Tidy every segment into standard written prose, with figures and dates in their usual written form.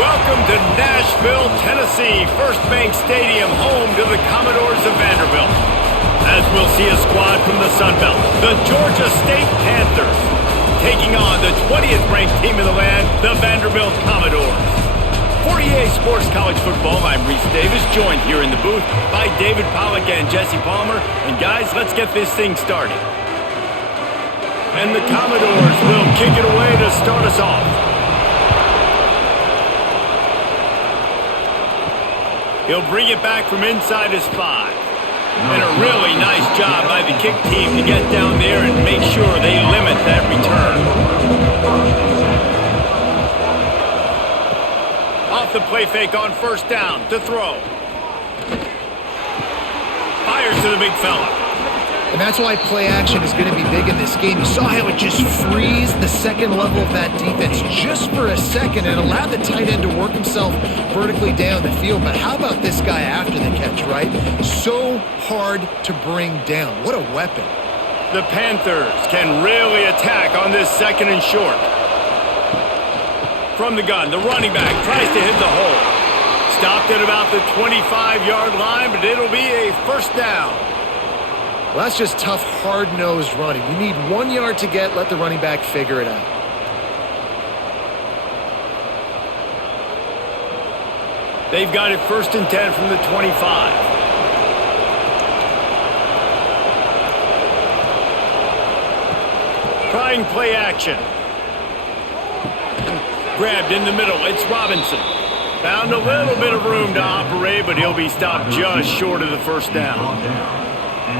Welcome to Nashville, Tennessee, First Bank Stadium, home to the Commodores of Vanderbilt. As we'll see a squad from the Sun Belt, the Georgia State Panthers, taking on the 20th ranked team in the land, the Vanderbilt Commodores. For EA Sports College Football, I'm Reese Davis, joined here in the booth by David Pollack and Jesse Palmer. And guys, let's get this thing started. And the Commodores will kick it away to start us off. He'll bring it back from inside his 5. And a really nice job by the kick team to get down there and make sure they limit that return. Off the play fake on first down to throw. Fires to the big fella. And that's why play action is going to be big in this game. You saw how it just frees the second level of that defense just for a second and allowed the tight end to work himself vertically down the field. But how about this guy after the catch, right? So hard to bring down. What a weapon. The Panthers can really attack on this second and short. From the gun, the running back tries to hit the hole. Stopped at about the 25-yard line, but it'll be a first down. Well, that's just tough, hard-nosed running. You need 1 yard to get, let the running back figure it out. They've got it first and 10 from the 25. Trying play action. Grabbed in the middle, it's Robinson. Found a little bit of room to operate, but he'll be stopped just short of the first down.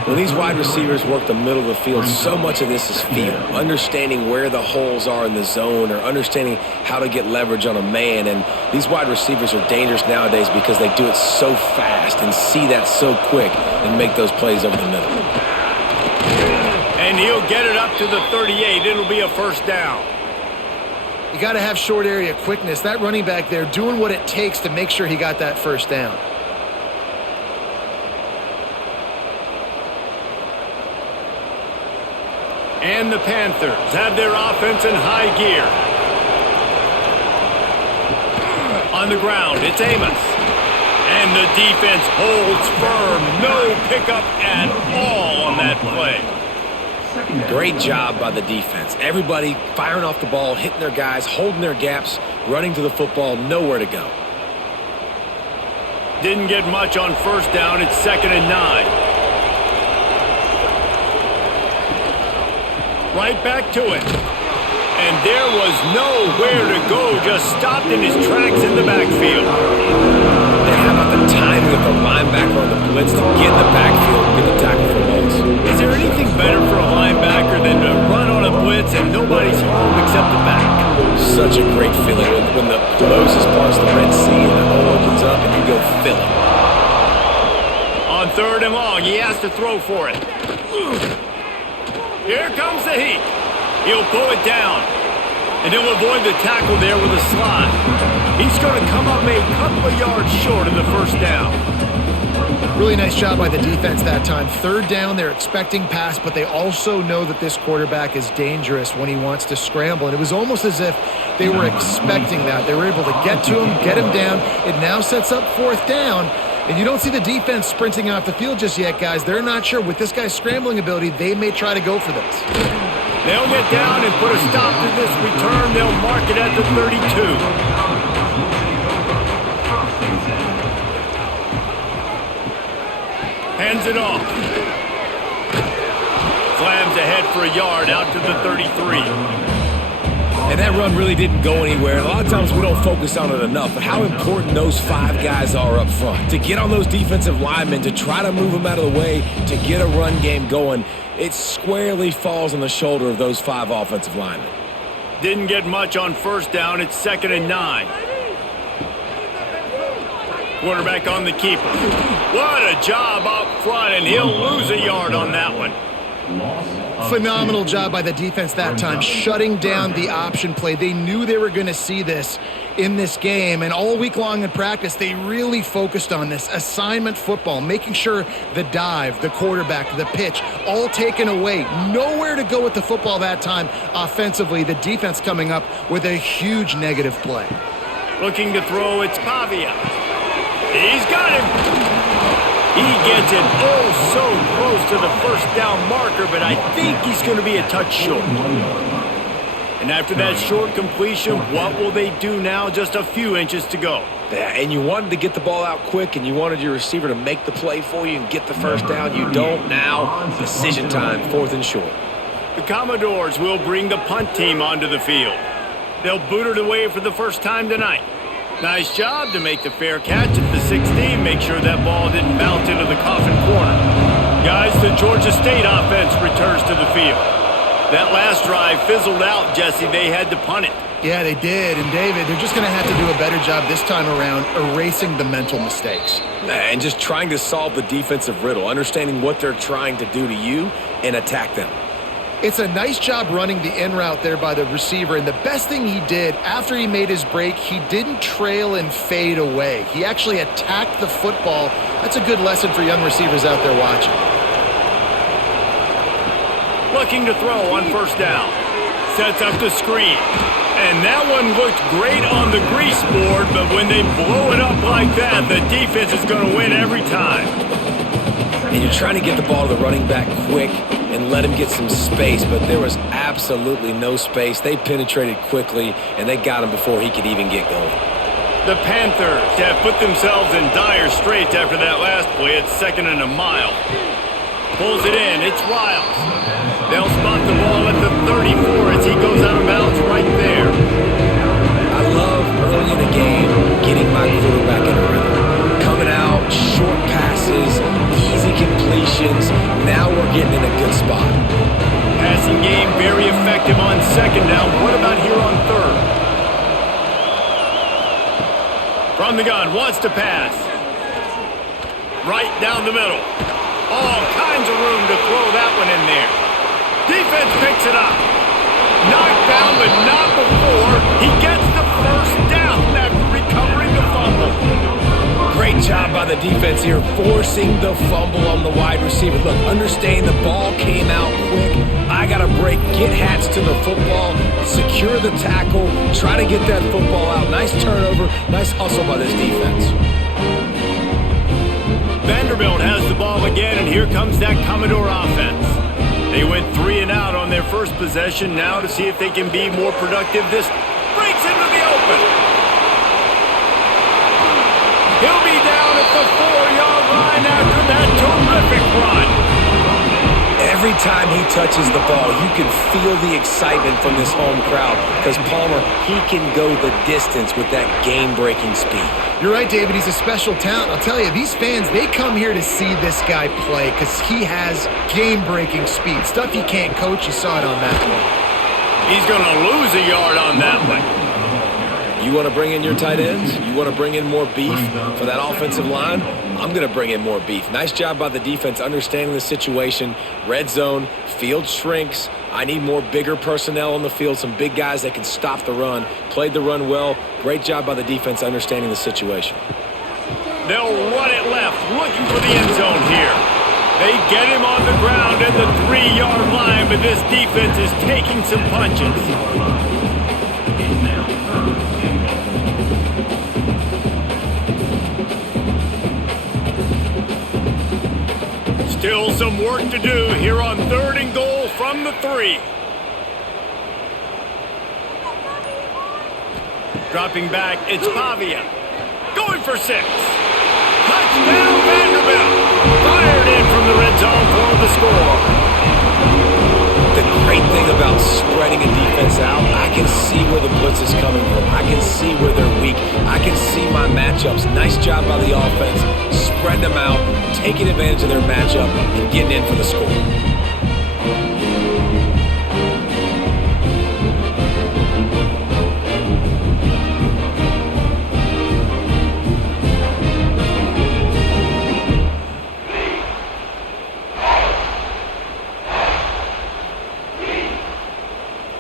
When these wide receivers work the middle of the field, so much of this is feel. Understanding where the holes are in the zone or understanding how to get leverage on a man. And these wide receivers are dangerous nowadays because they do it so fast and see that so quick and make those plays over the middle. And he'll get it up to the 38. It'll be a first down. You got to have short area quickness. That running back there doing what it takes to make sure he got that first down. And the Panthers have their offense in high gear. On the ground, it's Amos. And the defense holds firm. No pickup at all on that play. Great job by the defense. Everybody firing off the ball, hitting their guys, holding their gaps, running to the football, nowhere to go. Didn't get much on first down. It's 2nd and 9. Right back to it. And there was nowhere to go, just stopped in his tracks in the backfield. And how about the timing of the linebacker on the blitz to get in the backfield and get the tackle for loss? Is there anything better for a linebacker than to run on a blitz and nobody's home except the back? Such a great feeling when the Moses parts the Red Sea and the hole opens up and you go fill it. On 3rd and long, he has to throw for it. Here comes the heat. He'll pull it down. And he'll avoid the tackle there with a slide. He's going to come up a couple of yards short of the first down. Really nice job by the defense that time. 3rd down, they're expecting pass, but they also know that this quarterback is dangerous when he wants to scramble. And it was almost as if they were expecting that. They were able to get to him, get him down. It now sets up 4th down. And you don't see the defense sprinting off the field just yet, guys. They're not sure. With this guy's scrambling ability, they may try to go for this. They'll get down and put a stop to this return. They'll mark it at the 32. Hands it off. Slams ahead for a yard out to the 33. And that run really didn't go anywhere. A lot of times we don't focus on it enough, but how important those 5 guys are up front. To get on those defensive linemen, to try to move them out of the way, to get a run game going, it squarely falls on the shoulder of those 5 offensive linemen. Didn't get much on first down. It's 2nd and 9. Quarterback on the keeper. What a job up front, and he'll lose a yard on that one. Phenomenal job by the defense that time, shutting down the option play. They knew they were going to see this in this game, and all week long in practice, they really focused on this assignment football, making sure the dive, the quarterback, the pitch, all taken away. Nowhere to go with the football that time offensively. The defense coming up with a huge negative play. Looking to throw, it's Pavia. He's got him. He gets it oh so close to the first down marker, but I think he's going to be a touch short. And after that short completion, what will they do now? Just a few inches to go. Yeah, and you wanted to get the ball out quick, and you wanted your receiver to make the play for you and get the first down. You don't now. Decision time, 4th and short. The Commodores will bring the punt team onto the field. They'll boot it away for the first time tonight. Nice job to make the fair catch at the 16. Make sure that ball didn't bounce into the coffin corner. Guys, the Georgia State offense returns to the field. That last drive fizzled out, Jesse. They had to punt it. Yeah, they did. And, David, they're just going to have to do a better job this time around erasing the mental mistakes. And just trying to solve the defensive riddle, understanding what they're trying to do to you and attack them. It's a nice job running the in route there by the receiver, and the best thing he did after he made his break, he didn't trail and fade away. He actually attacked the football. That's a good lesson for young receivers out there watching. Looking to throw on first down. Sets up the screen. And that one looked great on the grease board, but when they blow it up like that, the defense is going to win every time. And you're trying to get the ball to the running back quick and let him get some space, but there was absolutely no space. They penetrated quickly, and they got him before he could even get going. The Panthers have put themselves in dire straits after that last play. It's 2nd and a mile. Pulls it in. It's Riles. They'll spot the ball at the 34 as he goes out of bounds right there. I love early in the game getting my quarterback in a rhythm. Coming out, short passes, easy completions. Now we're getting in a good spot. Passing game very effective on 2nd down. What about here on 3rd? From the gun, wants to pass. Right down the middle. All kinds of room to throw that one in there. Defense picks it up. Knocked down, but not before. He gets the first down after recovering the fumble. Great job by the defense here, forcing the fumble on the wide receiver. Look, understand the ball came out quick. I got to break, get hats to the football, secure the tackle, try to get that football out. Nice turnover, nice hustle by this defense. Vanderbilt has the ball again, and here comes that Commodore offense. They went 3 and out on their first possession. Now to see if they can be more productive. This breaks into the open. He'll be down at the 4-yard line after that terrific run. Every time he touches the ball, you can feel the excitement from this home crowd because Palmer, he can go the distance with that game-breaking speed. You're right, David. He's a special talent. I'll tell you, these fans, they come here to see this guy play because he has game-breaking speed. Stuff you can't coach. You saw it on that one. He's going to lose a yard on that one. You want to bring in your tight ends? You want to bring in more beef for that offensive line? I'm going to bring in more beef. Nice job by the defense understanding the situation. Red zone, field shrinks. I need more bigger personnel on the field, some big guys that can stop the run. Played the run well. Great job by the defense understanding the situation. They'll run it left, looking for the end zone here. They get him on the ground at the 3-yard line, but this defense is taking some punches. Still some work to do here on 3rd and goal from the 3. Dropping back, it's Pavia. Going for 6. Touchdown Vanderbilt. Fired in from the red zone for the score. The great thing about spreading a defense out, I can see where the blitz is coming from. I can see where they're weak. I can see my matchups. Nice job by the offense. Spreading them out, taking advantage of their matchup, and getting in for the score.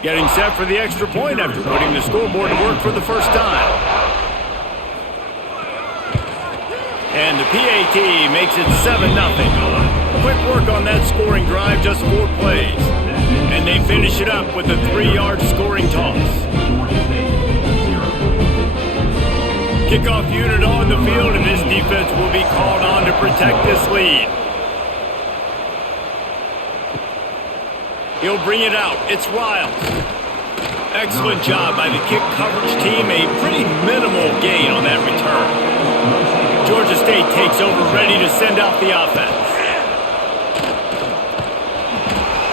Getting set for the extra point after putting the scoreboard to work for the first time. And the PAT makes it 7-0. Quick work on that scoring drive, just 4 plays. And they finish it up with a 3-yard scoring toss. Kickoff unit on the field, and this defense will be called on to protect this lead. He'll bring it out. It's Riles. Excellent job by the kick coverage team. A pretty minimal gain on that return. Georgia State takes over, ready to send out the offense.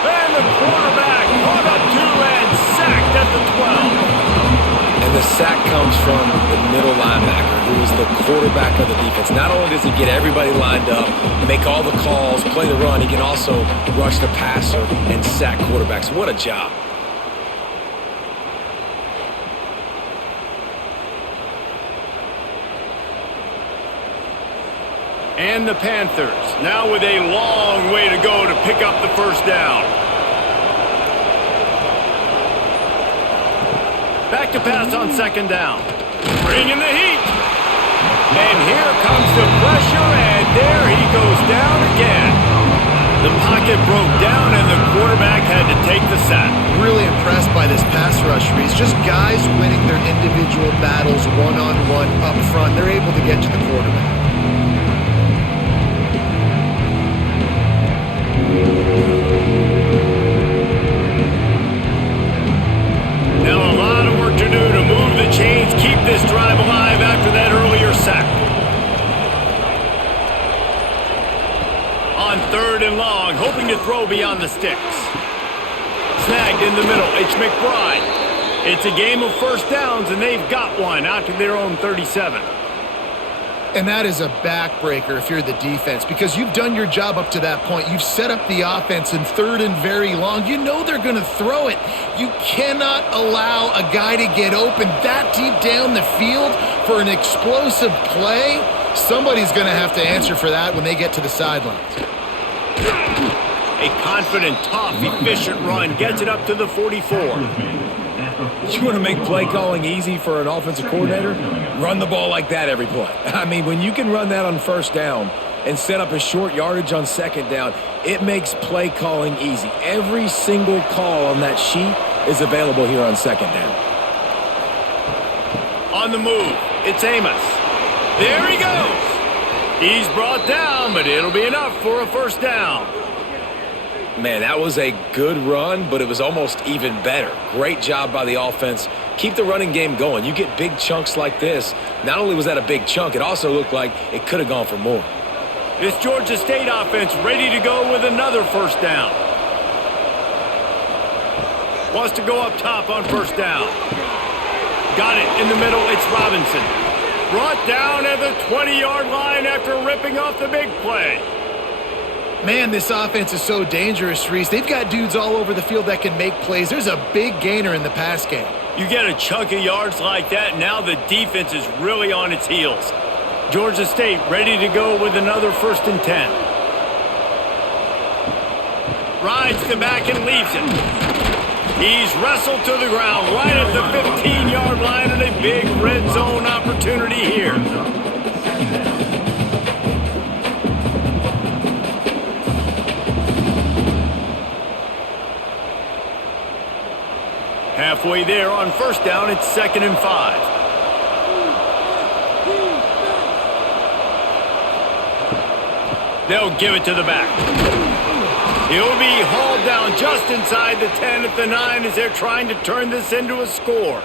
And the quarterback caught up to and sacked at the 12. And the sack comes from the middle linebacker, who is the quarterback of the defense. Not only does he get everybody lined up, make all the calls, play the run, he can also rush the passer and sack quarterbacks. What a job. And the Panthers, now with a long way to go to pick up the first down. Back to pass on second down. Bringing the heat. And here comes the pressure, and there he goes down again. The pocket broke down, and the quarterback had to take the sack. Really impressed by this pass rush, Reese. Just guys winning their individual battles one-on-one up front. They're able to get to the quarterback. Now a lot of work to do to move the chains, keep this drive alive after that earlier sack. On third and long, hoping to throw beyond the sticks. Snagged in the middle, it's McBride. It's a game of first downs, and they've got one out to their own 37. And that is a backbreaker if you're the defense, because you've done your job up to that point. You've set up the offense in third and very long. You know they're going to throw it. You cannot allow a guy to get open that deep down the field for an explosive play. Somebody's going to have to answer for that when they get to the sidelines. A confident, tough, efficient run gets it up to the 44. You want to make play calling easy for an offensive coordinator? Run the ball like that every play. I mean, when you can run that on first down and set up a short yardage on second down, it makes play calling easy. Every single call on that sheet is available here on second down. On the move, it's Amos. There he goes. He's brought down, but it'll be enough for a first down. Man, that was a good run, but it was almost even better. Great job by the offense. Keep the running game going. You get big chunks like this. Not only was that a big chunk, it also looked like it could have gone for more. This Georgia State offense ready to go with another first down. Wants to go up top on first down. Got it in the middle. It's Robinson. Brought down at the 20-yard line after ripping off the big play. Man, this offense is so dangerous, Reese. They've got dudes all over the field that can make plays. There's a big gainer in the pass game. You get a chunk of yards like that, now the defense is really on its heels. Georgia State ready to go with another 1st and 10. Rides the back and leaves it. He's wrestled to the ground right at the 15-yard line, and a big red zone opportunity here. Halfway there on first down, it's 2nd and 5. They'll give it to the back. He'll be hauled down just inside the 10 at the 9 as they're trying to turn this into a score.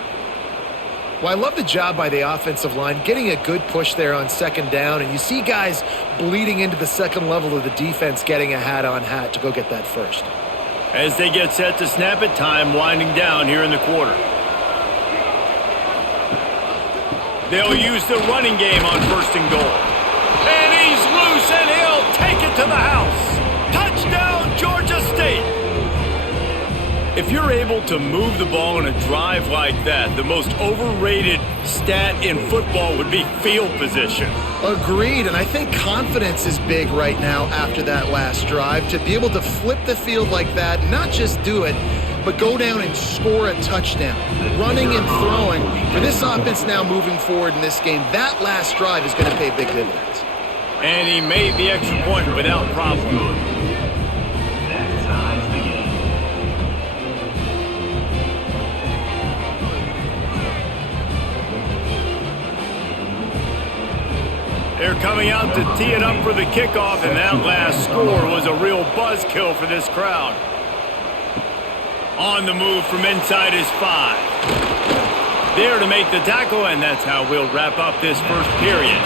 Well, I love the job by the offensive line, getting a good push there on second down, and you see guys bleeding into the second level of the defense getting a hat-on-hat to go get that first. As they get set to snap it, time winding down here in the quarter. They'll use the running game on 1st and goal. And he's loose, and he'll take it to the house. Touchdown, Georgia State. If you're able to move the ball in a drive like that, the most overrated stat in football would be field position. Agreed, and I think confidence is big right now after that last drive. To be able to flip the field like that, not just do it, but go down and score a touchdown. Running and throwing. For this offense now moving forward in this game, that last drive is going to pay big dividends. And he made the extra point without problem. They're coming out to tee it up for the kickoff, and that last score was a real buzzkill for this crowd. On the move from inside his 5. There to make the tackle, and that's how we'll wrap up this first period.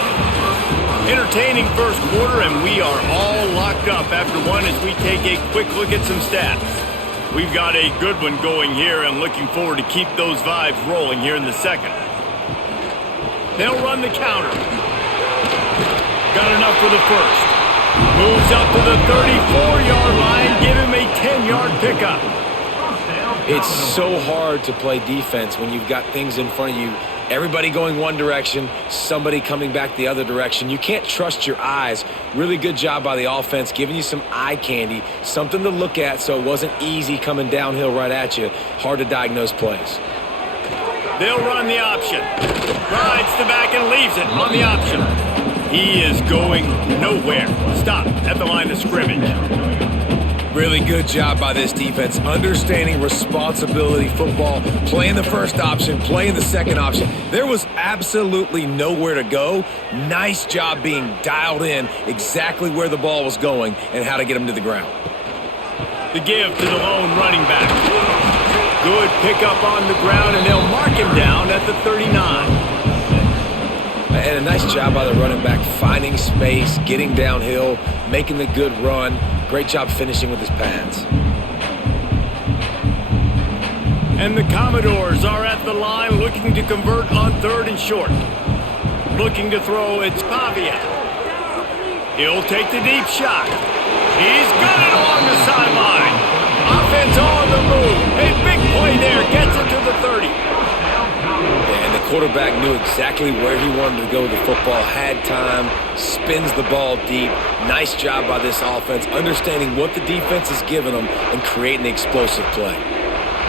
Entertaining first quarter, and we are all locked up after one as we take a quick look at some stats. We've got a good one going here and looking forward to keep those vibes rolling here in the second. They'll run the counter. Got enough for the first. Moves up to the 34-yard line. Give him a 10-yard pickup. It's so hard to play defense when you've got things in front of you. Everybody going one direction, somebody coming back the other direction. You can't trust your eyes. Really good job by the offense, giving you some eye candy, something to look at so it wasn't easy coming downhill right at you. Hard to diagnose plays. They'll run the option. Rides the back and leaves it on the option. He is going nowhere. Stop at the line of scrimmage. Really good job by this defense, understanding responsibility football, playing the first option, playing the second option. There was absolutely nowhere to go. Nice job being dialed in exactly where the ball was going and how to get him to the ground. The give to the lone running back. Good pickup on the ground, and they'll mark him down at the 39. And a nice job by the running back, finding space, getting downhill, making the good run. Great job finishing with his pads. And the Commodores are at the line looking to convert on 3rd and short. Looking to throw, it's Pavia. He'll take the deep shot. He's got it along the sideline. Offense on the move. A big play there. Gets it to the 30. And the quarterback knew exactly where he wanted to go with the football, had time, spins the ball deep. Nice job by this offense, understanding what the defense is giving them and creating the explosive play.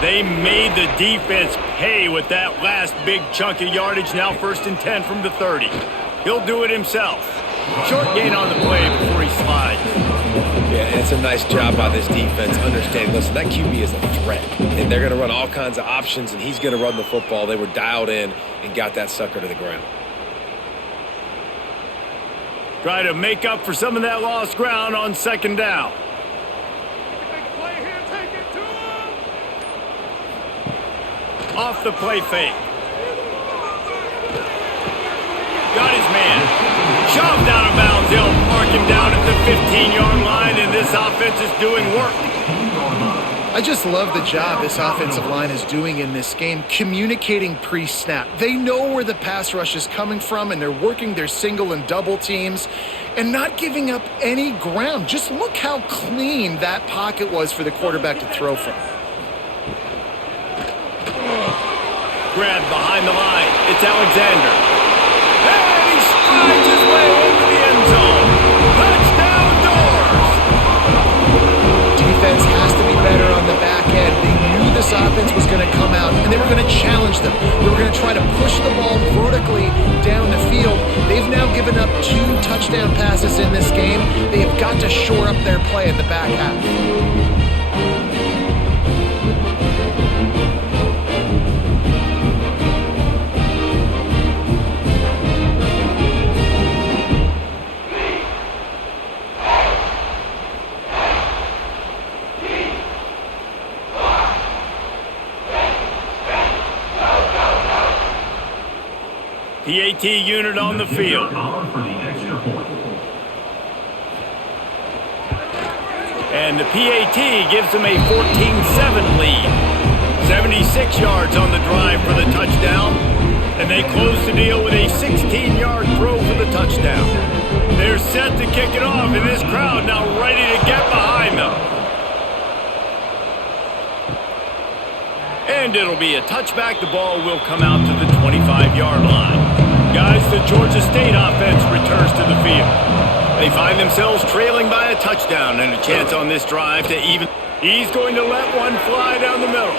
They made the defense pay with that last big chunk of yardage. Now 1st and 10 from the 30. He'll do it himself. Short gain on the play before he slides. Yeah, and it's a nice job by this defense, understanding, listen, that QB is a threat, and they're going to run all kinds of options, and he's going to run the football. They were dialed in and got that sucker to the ground. Try to make up for some of that lost ground on 2nd down. Off the play fake. Got his man. Shoved out of bounds. They'll mark him down at the 15-yard line, and this offense is doing work. I just love the job this offensive line is doing in this game, communicating pre-snap. They know where the pass rush is coming from, and they're working their single and double teams and not giving up any ground. Just look how clean that pocket was for the quarterback to throw from. Grabbed behind the line. It's Alexander. And he strides his way into the end zone. Touchdown Doors! Defense has to be better on the back end. They knew this offense was going to come out, and they were going to challenge them. They were going to try to push the ball vertically down the field. They've now given up 2 touchdown passes in this game. They have got to shore up their play in the back half. PAT unit on the field. And the PAT gives them a 14-7 lead. 76 yards on the drive for the touchdown. And they close the deal with a 16-yard throw for the touchdown. They're set to kick it off, and this crowd now ready to get behind them. And it'll be a touchback. The ball will come out to the 25-yard line. Guys, the Georgia State offense returns to the field. They find themselves trailing by a touchdown and a chance on this drive to even. He's going to let one fly down the middle.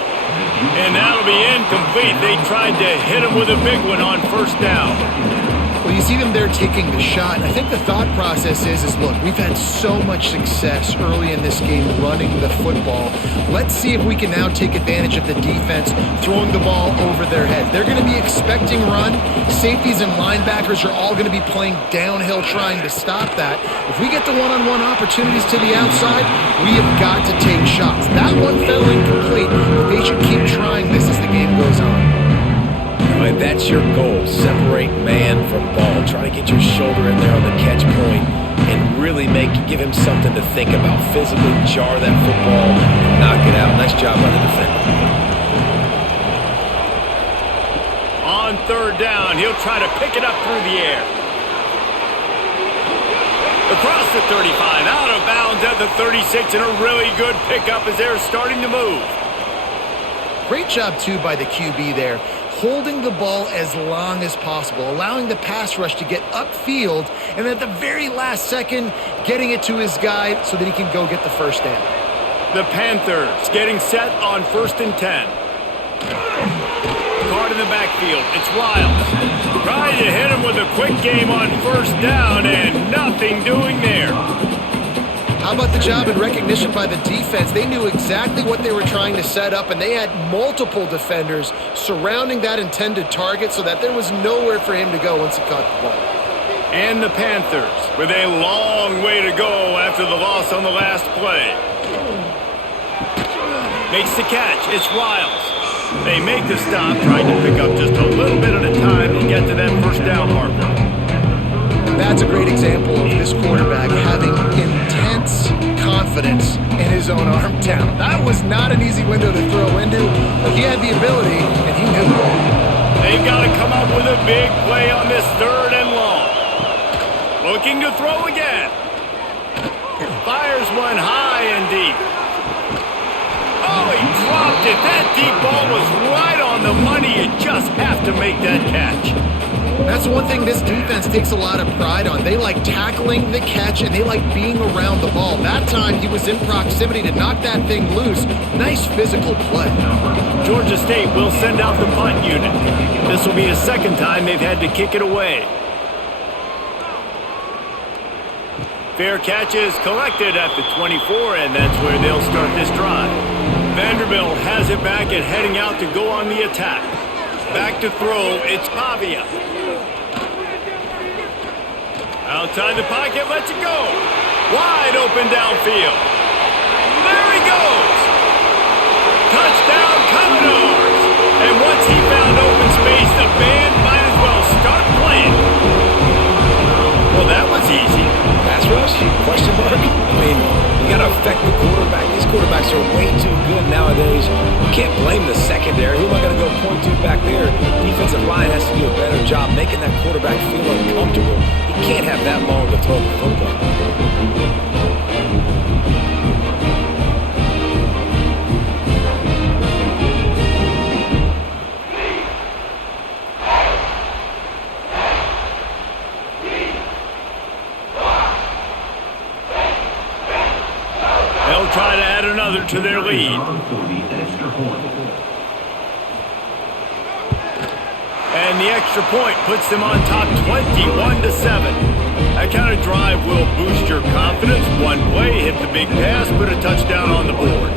And that'll be incomplete. They tried to hit him with a big one on 1st down. Well, you see them there taking the shot. I think the thought process is look, we've had so much success early in this game running the football. Let's see if we can now take advantage of the defense throwing the ball over their heads. They're going to be expecting run. Safeties and linebackers are all going to be playing downhill trying to stop that. If we get the one-on-one opportunities to the outside, we have got to take shots. That one fell incomplete, but they should keep trying this as the game goes on. And that's your goal. Separate man from ball. Try to get your shoulder in there on the catch point and really give him something to think about. Physically jar that football and knock it out. Nice job by the defender. On third down, he'll try to pick it up through the air. Across the 35, out of bounds at the 36, and a really good pickup as they're starting to move. Great job, too, by the QB there. Holding the ball as long as possible, allowing the pass rush to get upfield, and at the very last second, getting it to his guy so that he can go get the first down. The Panthers getting set on 1st and 10. Card in the backfield. It's Riles. Trying to hit him with a quick game on 1st down, and nothing doing there. How about the job and recognition by the defense? They knew exactly what they were trying to set up, and they had multiple defenders surrounding that intended target so that there was nowhere for him to go once he caught the ball. And the Panthers with a long way to go after the loss on the last play. Makes the catch. It's Riles. They make the stop, trying to pick up just a little bit at a time to get to that 1st down marker. That's a great example of this quarterback having intense confidence in his own arm talent. That was not an easy window to throw into, but he had the ability, and he knew it. They've got to come up with a big play on this 3rd and long. Looking to throw again. Fires one high and deep. Oh, he dropped it. That deep ball was right on the money. You just have to make that catch. That's one thing this defense takes a lot of pride on. They like tackling the catch, and they like being around the ball. That time, he was in proximity to knock that thing loose. Nice physical play. Georgia State will send out the punt unit. This will be the 2nd time they've had to kick it away. Fair catch is collected at the 24, and that's where they'll start this drive. Vanderbilt has it back and heading out to go on the attack. Back to throw, it's Pavia. Outside the pocket, lets it go. Wide open downfield. There he goes. Touchdown, Commodores. And once he found open space, the band might as well start playing. Well, that was easy. Pass rush? Question mark? I mean, you got to affect the quarterback. These quarterbacks are way too good nowadays. You can't blame the secondary. Who am I going to go point to back there? Defensive line has to do a better job making that quarterback feel uncomfortable. You can't have that long to throw the football. Try to add another to their lead. And the extra point puts them on top 21-7. That kind of drive will boost your confidence. One play, hit the big pass, put a touchdown on the board.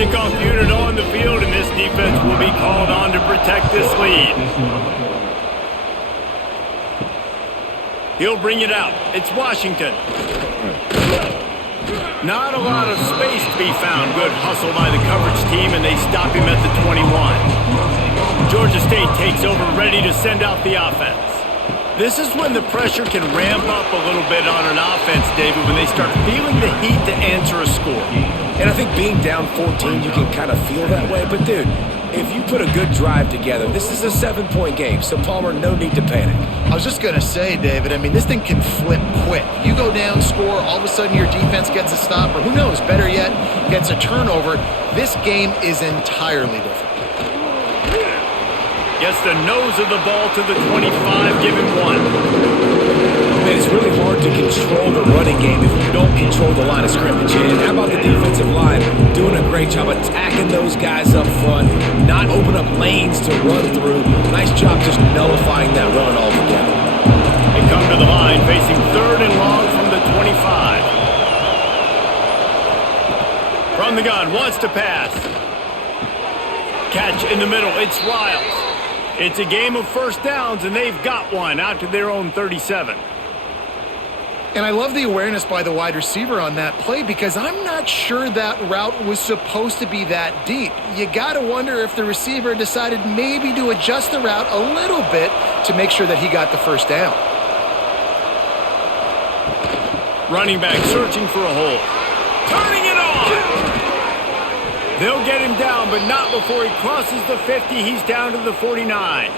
Kickoff unit on the field, and this defense will be called on to protect this lead. He'll bring it out. It's Washington. Not a lot of space to be found. Good hustle by the coverage team, and they stop him at the 21. Georgia State takes over, ready to send out the offense. This is when the pressure can ramp up a little bit on an offense, David, when they start feeling the heat to answer a score. And I think being down 14, you can kind of feel that way. But, dude, if you put a good drive together, this is a 7-point game. So, Palmer, no need to panic. I was just going to say, David, I mean, this thing can flip quick. You go down, score, all of a sudden your defense gets a stop, or who knows, better yet, gets a turnover. This game is entirely different. Gets the nose of the ball to the 25, give him one. Man, it's really hard to control the running game if you don't control the line of scrimmage. And how about the defensive line doing a great job attacking those guys up front, not open up lanes to run through. Nice job just nullifying that run altogether. come to the line, facing 3rd and long from the 25. From the gun, wants to pass. Catch in the middle, it's Riles. It's a game of first downs, and they've got one out to their own 37. And I love the awareness by the wide receiver on that play because I'm not sure that route was supposed to be that deep. You got to wonder if the receiver decided maybe to adjust the route a little bit to make sure that he got the first down. Running back searching for a hole. Turning it on! They'll get him down, but not before he crosses the 50. He's down to the 49.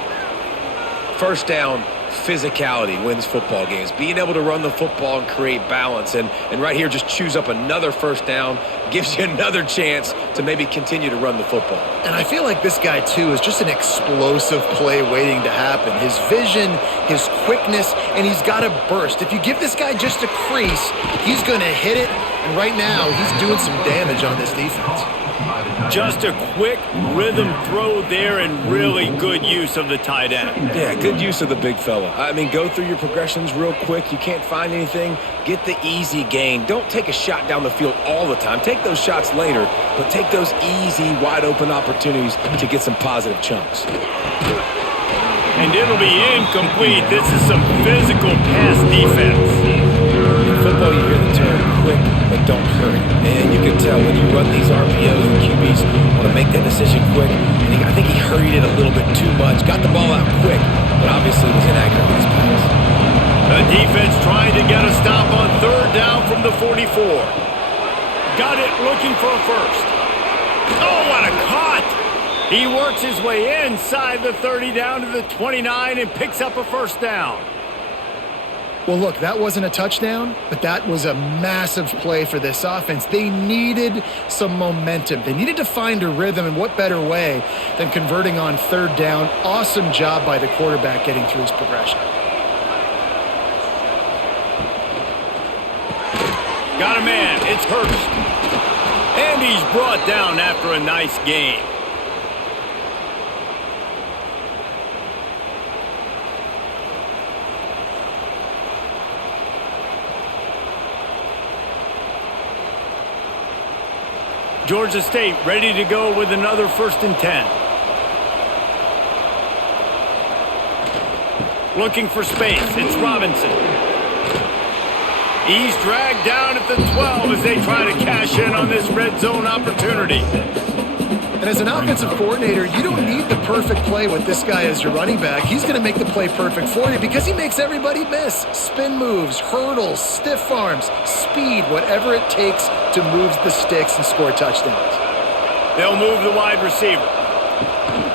First down, physicality wins football games. Being able to run the football and create balance. And right here, just choose up another first down. Gives you another chance to maybe continue to run the football. And I feel like this guy, too, is just an explosive play waiting to happen. His vision, his quickness, and he's got a burst. If you give this guy just a crease, he's going to hit it. And right now, he's doing some damage on this defense. Just a quick rhythm throw there and really good use of the tight end. Yeah, good use of the big fella. I mean, go through your progressions real quick. You can't find anything. Get the easy gain. Don't take a shot down the field all the time. Take those shots later, but take those easy, wide-open opportunities to get some positive chunks. And it'll be incomplete. This is some physical pass defense. In football, you hear the term quick, but don't hurry. And you can tell when you run these RPOs, the QBs want to make that decision quick. And I think he hurried it a little bit too much. Got the ball out quick, but obviously was inaccurate with his pass. The defense trying to get a stop on 3rd down from the 44. Got it, looking for a first. Oh, what a caught! He works his way inside the 30 down to the 29 and picks up a first down. Well, look, that wasn't a touchdown, but that was a massive play for this offense. They needed some momentum. They needed to find a rhythm, and what better way than converting on 3rd down. Awesome job by the quarterback getting through his progression. Got a man, it's Hurst. And he's brought down after a nice gain. Georgia State ready to go with another 1st and 10. Looking for space, it's Robinson. He's dragged down at the 12 as they try to cash in on this red zone opportunity. And as an offensive coordinator, you don't need the perfect play with this guy as your running back. He's going to make the play perfect for you because he makes everybody miss. Spin moves, hurdles, stiff arms, speed, whatever it takes to move the sticks and score touchdowns. They'll move the wide receiver.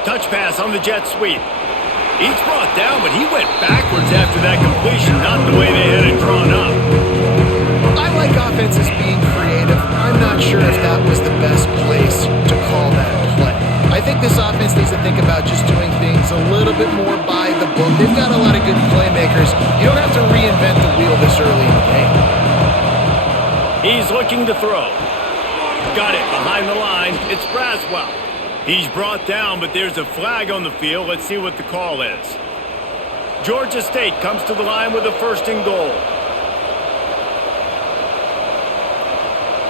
Touch pass on the jet sweep. He's brought down, but he went backwards after that completion, not the way they had it drawn up. I like offenses being creative. I'm not sure if that was the best place to call that play. I think this offense needs to think about just doing things a little bit more by the book. They've got a lot of good playmakers. You don't have to reinvent the wheel this early in the game. He's looking to throw. Got it behind the line. It's Braswell. He's brought down, but there's a flag on the field. Let's see what the call is. Georgia State comes to the line with a 1st and goal.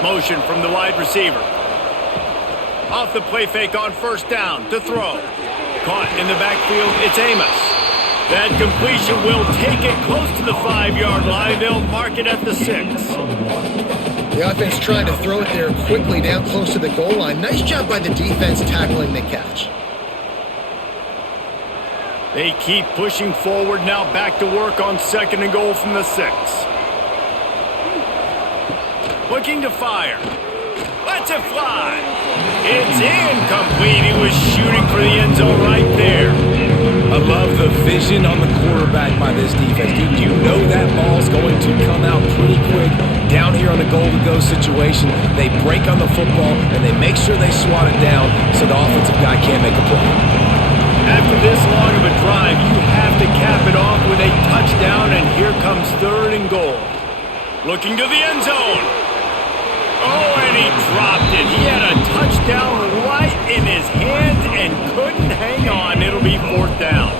Motion from the wide receiver. Off the play fake on 1st down to throw. Caught in the backfield, it's Amos. That completion will take it close to the 5-yard line. They'll mark it at the 6. The offense trying to throw it there quickly down close to the goal line. Nice job by the defense tackling the catch. They keep pushing forward now, back to work on 2nd and goal from the 6. Looking to fire. Lets it fly. It's incomplete. He was shooting for the end zone right there. I love the vision on the quarterback by this defense. Dude, you know that ball's going to come out pretty quick. Down here on the goal-to-go situation, they break on the football, and they make sure they swat it down so the offensive guy can't make a play. After this long of a drive, you have to cap it off with a touchdown, and here comes 3rd and goal. Looking to the end zone. Oh, and he dropped it. He had a touchdown right in his hands and couldn't hang on. It'll be 4th down.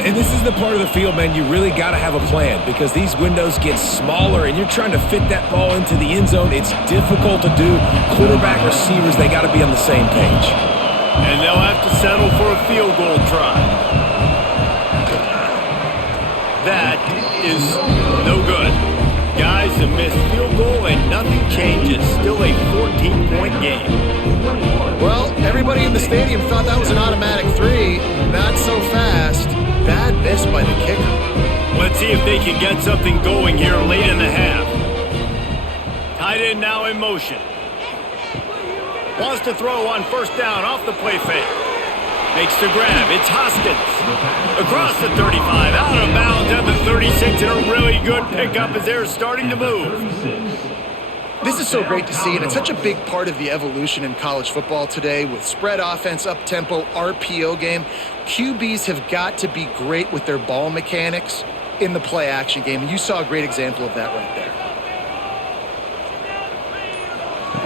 And this is the part of the field, man, you really got to have a plan because these windows get smaller and you're trying to fit that ball into the end zone. It's difficult to do. Quarterback, receivers, they got to be on the same page. And they'll have to settle for a field goal try. That is no good. Guys, a missed field goal and nothing changes. Still a 14-point game. Well, everybody in the stadium thought that was an automatic 3. Not so fast. Bad miss by the kicker. Let's see if they can get something going here late in the half. Tight end now in motion. Wants to throw on first down off the play fake. Makes the grab. It's Hoskins. Across the 35, out of bounds at the 36, and a really good pickup as they're starting to move. This is so great to see, and it's such a big part of the evolution in college football today with spread offense, up-tempo, RPO game. QBs have got to be great with their ball mechanics in the play-action game, and you saw a great example of that right there.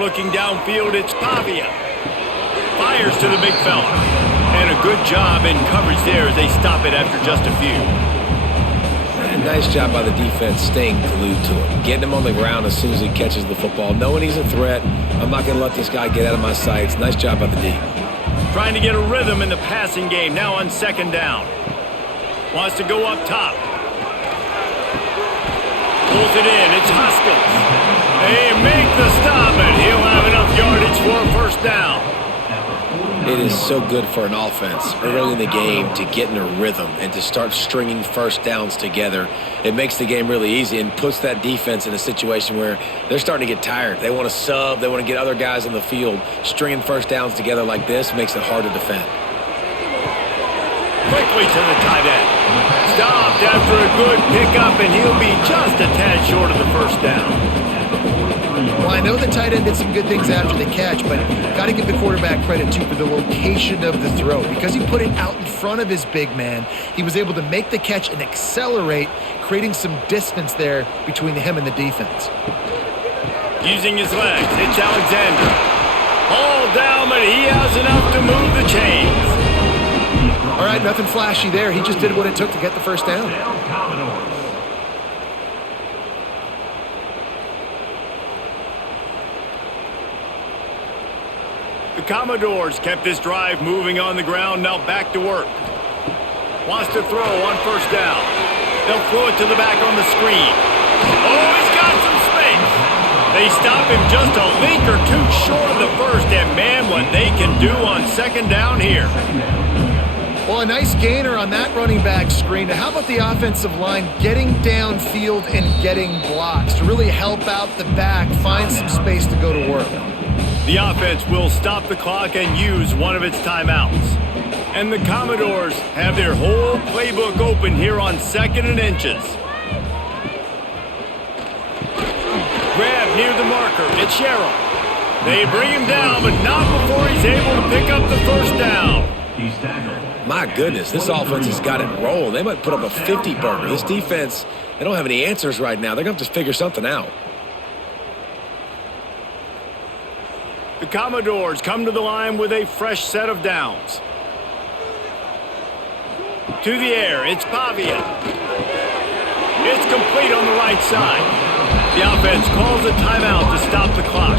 Looking downfield, it's Pavia. Fires to the big fella. And a good job in coverage there as they stop it after just a few. Nice job by the defense staying glued to him. Getting him on the ground as soon as he catches the football. Knowing he's a threat. I'm not going to let this guy get out of my sights. Nice job by the D. Trying to get a rhythm in the passing game. Now on second down. Wants to go up top. Pulls it in. It's Hoskins. They make the stop, and he'll have enough yardage for a first down. It is so good for an offense early in the game to get in a rhythm and to start stringing first downs together. It makes the game really easy and puts that defense in a situation where they're starting to get tired. They want to sub. They want to get other guys on the field. Stringing first downs together like this makes it hard to defend. Quickly to the tight end. Stopped after a good pickup, and he'll be just a tad short of the first down. Well, I know the tight end did some good things after the catch, but got to give the quarterback credit, too, for the location of the throw. Because he put it out in front of his big man, he was able to make the catch and accelerate, creating some distance there between him and the defense. Using his legs, it's Alexander. All down, but he has enough to move the chains. All right, nothing flashy there. He just did what it took to get the first down. The Commodores kept this drive moving on the ground, now back to work. Wants to throw on first down. They'll throw it to the back on the screen. Oh, he's got some space. They stop him just a link or two short of the first, and man, what they can do on second down here. Well, a nice gainer on that running back screen. How about the offensive line getting downfield and getting blocks to really help out the back, find some space to go to work? The offense will stop the clock and use one of its timeouts. And the Commodores have their whole playbook open here on 2nd and inches. Grab near the marker. It's Sherrill. They bring him down, but not before he's able to pick up the first down. He's tackled. My goodness, this offense has got it rolling. They might put up a 50-burger. This defense, they don't have any answers right now. They're going to have to figure something out. The Commodores come to the line with a fresh set of downs. To the air, it's Pavia. It's complete on the right side. The offense calls a timeout to stop the clock.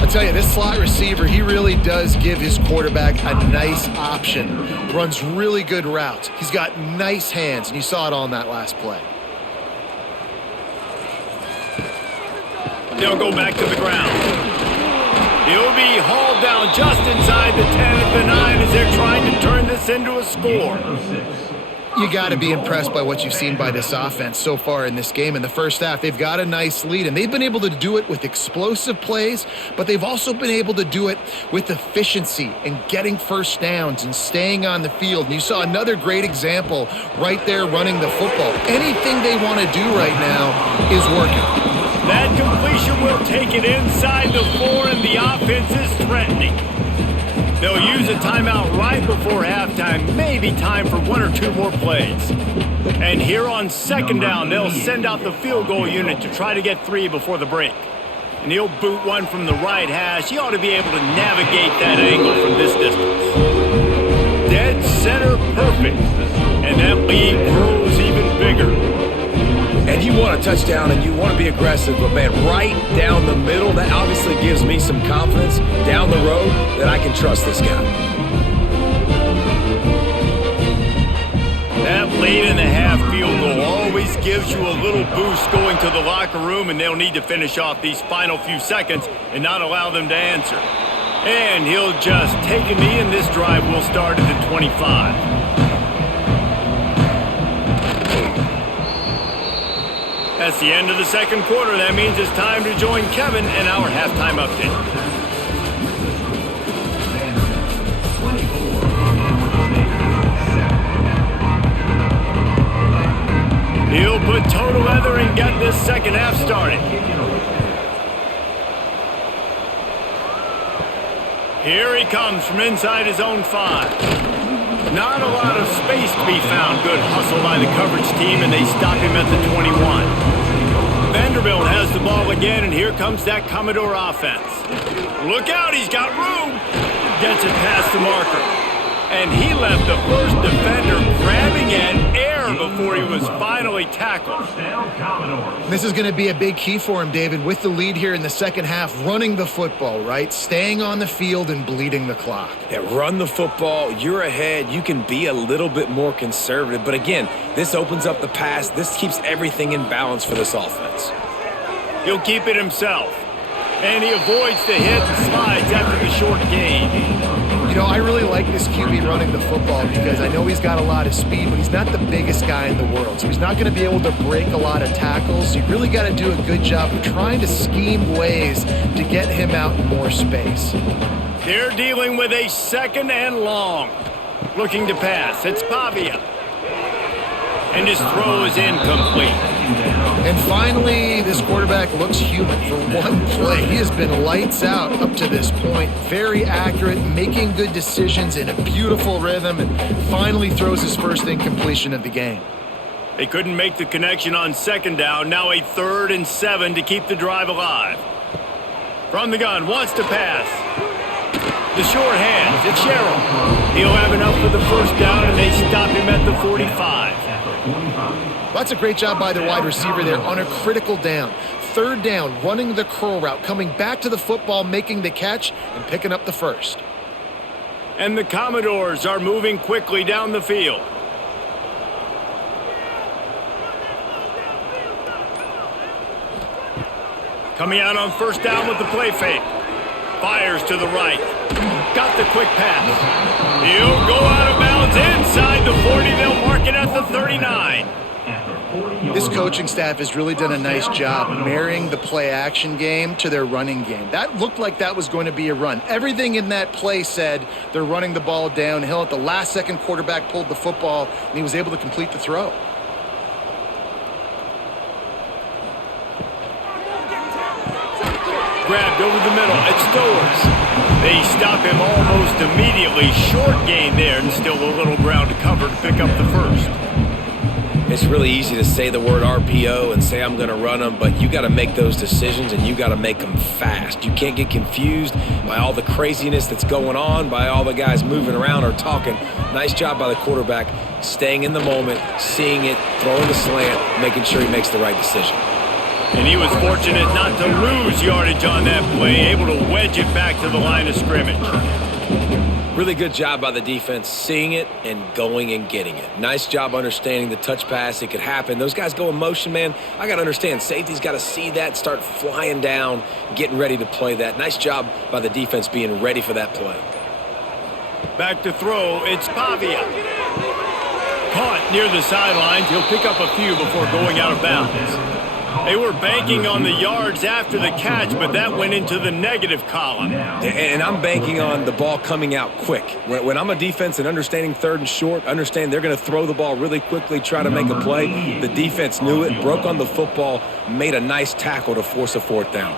I tell you, this slot receiver, he really does give his quarterback a nice option. Runs really good routes. He's got nice hands, and you saw it on that last play. They'll go back to the ground. He'll be hauled down just inside the 10 at the 9 as they're trying to turn this into a score. You got to be impressed by what you've seen by this offense so far in this game. In the first half, they've got a nice lead, and they've been able to do it with explosive plays, but they've also been able to do it with efficiency and getting first downs and staying on the field. And you saw another great example right there running the football. Anything they want to do right now is working. That completion will take it inside the 4, and the offense is threatening. They'll use a timeout right before halftime, maybe time for 1 or 2 more plays. And here on second down, they'll send out the field goal unit to try to get 3 before the break. And he'll boot one from the right hash. He ought to be able to navigate that angle from this distance. Dead center perfect. and that lead grows even bigger. And you want a touchdown and you want to be aggressive, but man, right down the middle, that obviously gives me some confidence down the road that I can trust this guy. That late-in-the-half field goal always gives you a little boost going to the locker room, and they'll need to finish off these final few seconds and not allow them to answer. And he'll just take a knee, and this drive will start at the 25. That's the end of the second quarter. That means it's time to join Kevin and our halftime update. He'll put total leather and get this second half started. Here he comes from inside his own 5. Not a lot of space to be found. Good hustle by the coverage team, and they stop him at the 21. Vanderbilt has the ball again, and here comes that Commodore offense. Look out, he's got room. Gets it past the marker. And he left the first defender grabbing at air before he was finally tackled. This is going to be a big key for him, David, with the lead here in the second half, running the football, right? Staying on the field and bleeding the clock. Yeah, run the football. You're ahead. You can be a little bit more conservative. But again, this opens up the pass. This keeps everything in balance for this offense. He'll keep it himself. And he avoids the hit and slides after the short gain. You know, I really like this QB running the football because I know he's got a lot of speed, but he's not the biggest guy in the world. So he's not going to be able to break a lot of tackles. You really got to do a good job of trying to scheme ways to get him out in more space. They're dealing with a second and long. Looking to pass. It's Pavia. And his throw is incomplete. And finally, this quarterback looks human for one play. He has been lights out up to this point. Very accurate, making good decisions in a beautiful rhythm, and finally throws his first incompletion of the game. They couldn't make the connection on second down. Now a 3rd and 7 to keep the drive alive. From the gun, wants to pass. The short hands, it's Sherrill. He'll have enough for the first down, and they stop him at the 45. That's a great job by the wide receiver there on a critical down. 3rd down, running the curl route, coming back to the football, making the catch, and picking up the first. And the Commodores are moving quickly down the field. Coming out on first down with the play fake. Fires to the right. Got the quick pass. He'll go out of bounds inside the 40. They'll mark it at the 39. This coaching staff has really done a nice job marrying the play-action game to their running game. That looked like that was going to be a run. Everything in that play said they're running the ball downhill. At the last second, quarterback pulled the football, and he was able to complete the throw. Grabbed over the middle. It's Stowers. They stop him almost immediately. Short gain there, and still a little ground to cover to pick up the first. It's really easy to say the word RPO and say I'm going to run them, but you got to make those decisions and you got to make them fast. You can't get confused by all the craziness that's going on, by all the guys moving around or talking. Nice job by the quarterback, staying in the moment, seeing it, throwing the slant, making sure he makes the right decision. And he was fortunate not to lose yardage on that play, able to wedge it back to the line of scrimmage. Really good job by the defense, seeing it and going and getting it. Nice job understanding the touch pass. It could happen. Those guys go in motion, man. I got to understand. Safety's got to see that, start flying down, getting ready to play that. Nice job by the defense being ready for that play. Back to throw. It's Pavia. Caught near the sidelines. He'll pick up a few before going out of bounds. They were banking on the yards after the catch, but that went into the negative column. And I'm banking on the ball coming out quick. When I'm a defense and understanding 3rd and short, understand they're going to throw the ball really quickly, try to make a play. The defense knew it, broke on the football, made a nice tackle to force a 4th down.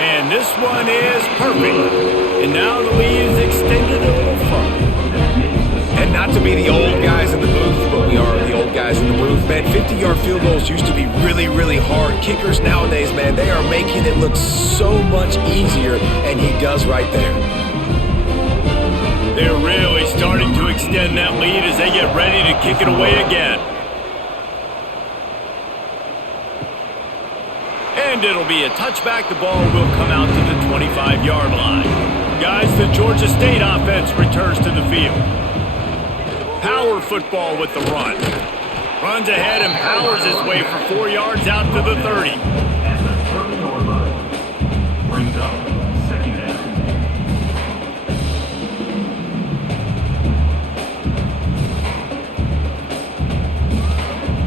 And this one is perfect. And now the lead is extended a little further. And not to be the old guys in the booth, but we are the old guys in the booth. Man, 50-yard field goals used to be really, really hard. Kickers nowadays, man, they are making it look so much easier, and he does right there. They're really starting to extend that lead as they get ready to kick it away again. And it'll be a touchback. The ball will come out to the 25-yard line. Guys, the Georgia State offense returns to the field. Power football with the run. Runs ahead and powers his way for 4 yards out to the 30. Brings up second down.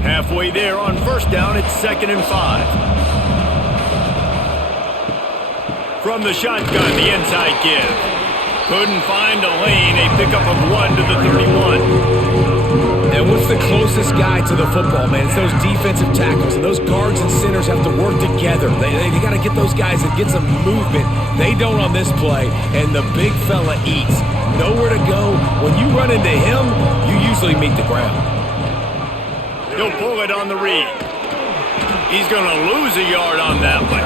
Halfway there on first down, it's 2nd and 5. From the shotgun, the inside give. Couldn't find a lane, a pickup of 1 to the 31. And what's the closest guy to the football, man? It's those defensive tackles, and those guards and centers have to work together. They got to get those guys and get some movement. They don't on this play, and the big fella eats. Nowhere to go. When you run into him, you usually meet the ground. He'll pull it on the read. He's going to lose a yard on that one.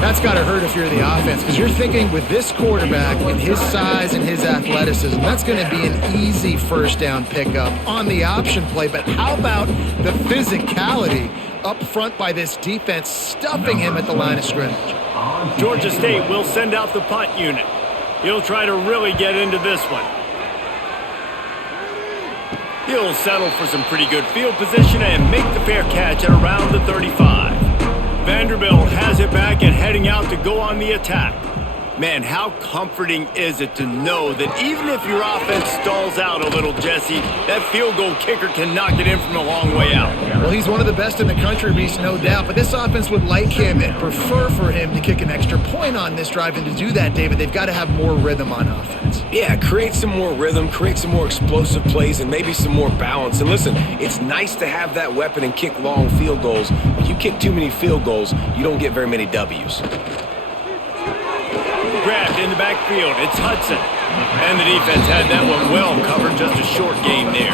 That's got to hurt if you're the offense, because you're thinking with this quarterback and his size and his athleticism, that's going to be an easy first down pickup on the option play. But how about the physicality up front by this defense, stuffing him at the line of scrimmage? Georgia State will send out the punt unit. He'll try to really get into this one. He'll settle for some pretty good field position and make the fair catch at around the 35. Vanderbilt has it back and heading out to go on the attack. Man, how comforting is it to know that even if your offense stalls out a little, Jesse, that field goal kicker can knock it in from a long way out. Well, he's one of the best in the country, Reese, no doubt. But this offense would like him and prefer for him to kick an extra point on this drive. And to do that, David, they've got to have more rhythm on offense. Yeah, create some more rhythm, create some more explosive plays, and maybe some more balance. And listen, it's nice to have that weapon and kick long field goals. When you kick too many field goals, you don't get very many W's. Grabbed in the backfield, it's Hudson. And the defense had that one well covered, just a short game there.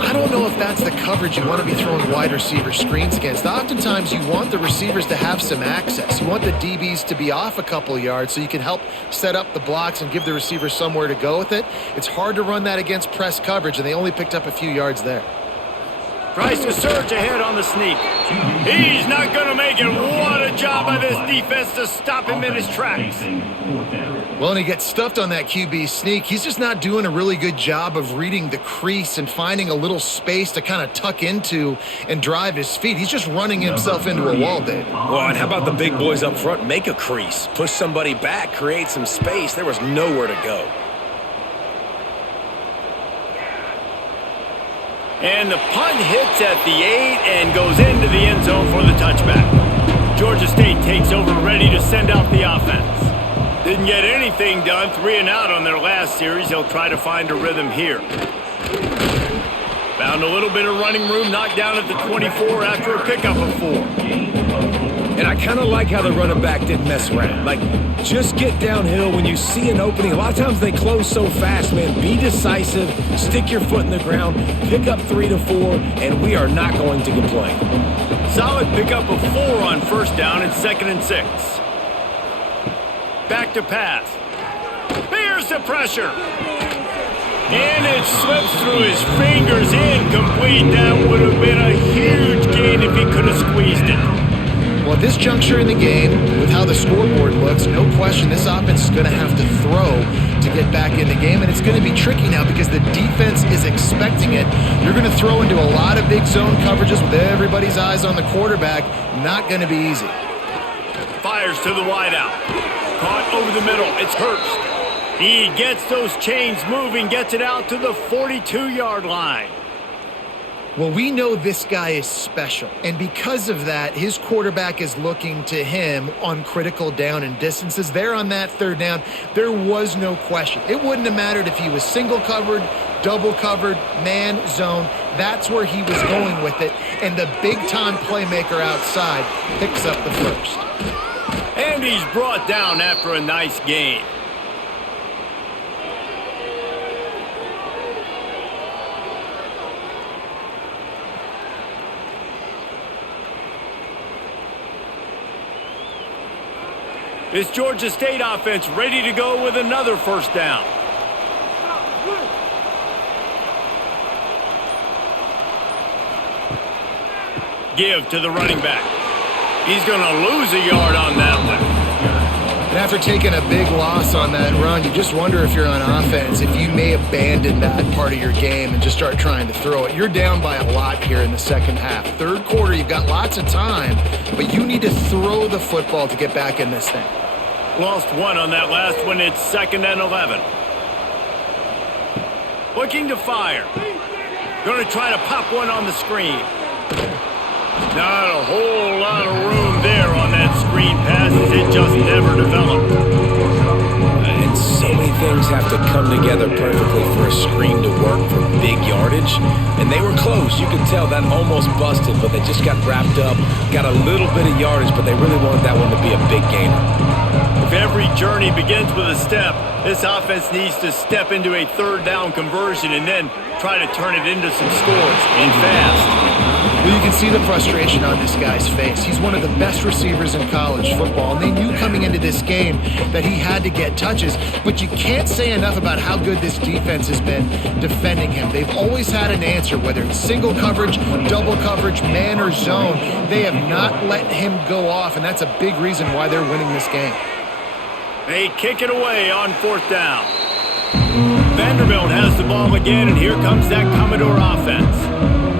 I don't know if that's the coverage you want to be throwing wide receiver screens against. Oftentimes, you want the receivers to have some access. You want the DBs to be off a couple yards so you can help set up the blocks and give the receiver somewhere to go with it. It's hard to run that against press coverage, and they only picked up a few yards there. Tries to surge ahead on the sneak. He's not going to make it. What a job by this defense to stop him in his tracks. Well, and he gets stuffed on that QB sneak. He's just not doing a really good job of reading the crease and finding a little space to kind of tuck into and drive his feet. He's just running himself into a wall, Dave. Well, and how about the big boys up front? Make a crease. Push somebody back. Create some space. There was nowhere to go. And the punt hits at the 8 and goes into the end zone for the touchback. Georgia State takes over, ready to send out the offense. Didn't get anything done, 3 and out on their last series. They'll try to find a rhythm here. Found a little bit of running room, knocked down at the 24 after a pickup of 4. And I kind of like how the running back didn't mess around. Like, just get downhill when you see an opening. A lot of times they close so fast, man. Be decisive, stick your foot in the ground, pick up 3 to 4, and we are not going to complain. Solid pickup of 4 on first down and 2nd and 6. Back to pass. Here's the pressure. And it slips through his fingers, incomplete. That would have been a huge gain if he could have squeezed it. Well, at this juncture in the game, with how the scoreboard looks, no question this offense is going to have to throw to get back in the game, and it's going to be tricky now because the defense is expecting it. You're going to throw into a lot of big zone coverages with everybody's eyes on the quarterback. Not going to be easy. Fires to the wideout. Caught over the middle. It's Hurst. He gets those chains moving, gets it out to the 42-yard line. Well, we know this guy is special, and because of that, his quarterback is looking to him on critical down and distances. There on that 3rd down, there was no question. It wouldn't have mattered if he was single covered, double covered, man, zone. That's where he was going with it, and the big-time playmaker outside picks up the first. And he's brought down after a nice gain. This Georgia State offense ready to go with another first down. Give to the running back. He's going to lose a yard on that one. And after taking a big loss on that run, you just wonder if you're on offense, if you may abandon that part of your game and just start trying to throw it. You're down by a lot here in the second half. Third quarter, you've got lots of time, but you need to throw the football to get back in this thing. Lost one on that last one. It's 2nd and 11. Looking to fire. Going to try to pop one on the screen. Not a whole lot of room there on that screen pass. It just never developed. And so many things have to come together perfectly for a screen to work for big yardage. And they were close. You could tell that almost busted, but they just got wrapped up, got a little bit of yardage, but they really wanted that one to be a big gainer. If every journey begins with a step, this offense needs to step into a third down conversion and then try to turn it into some scores and fast. Well, you can see the frustration on this guy's face. He's one of the best receivers in college football, and they knew coming into this game that he had to get touches, but you can't say enough about how good this defense has been defending him. They've always had an answer, whether it's single coverage, double coverage, man or zone. They have not let him go off, and that's a big reason why they're winning this game. They kick it away on 4th down. Vanderbilt has the ball again, and here comes that Commodore offense.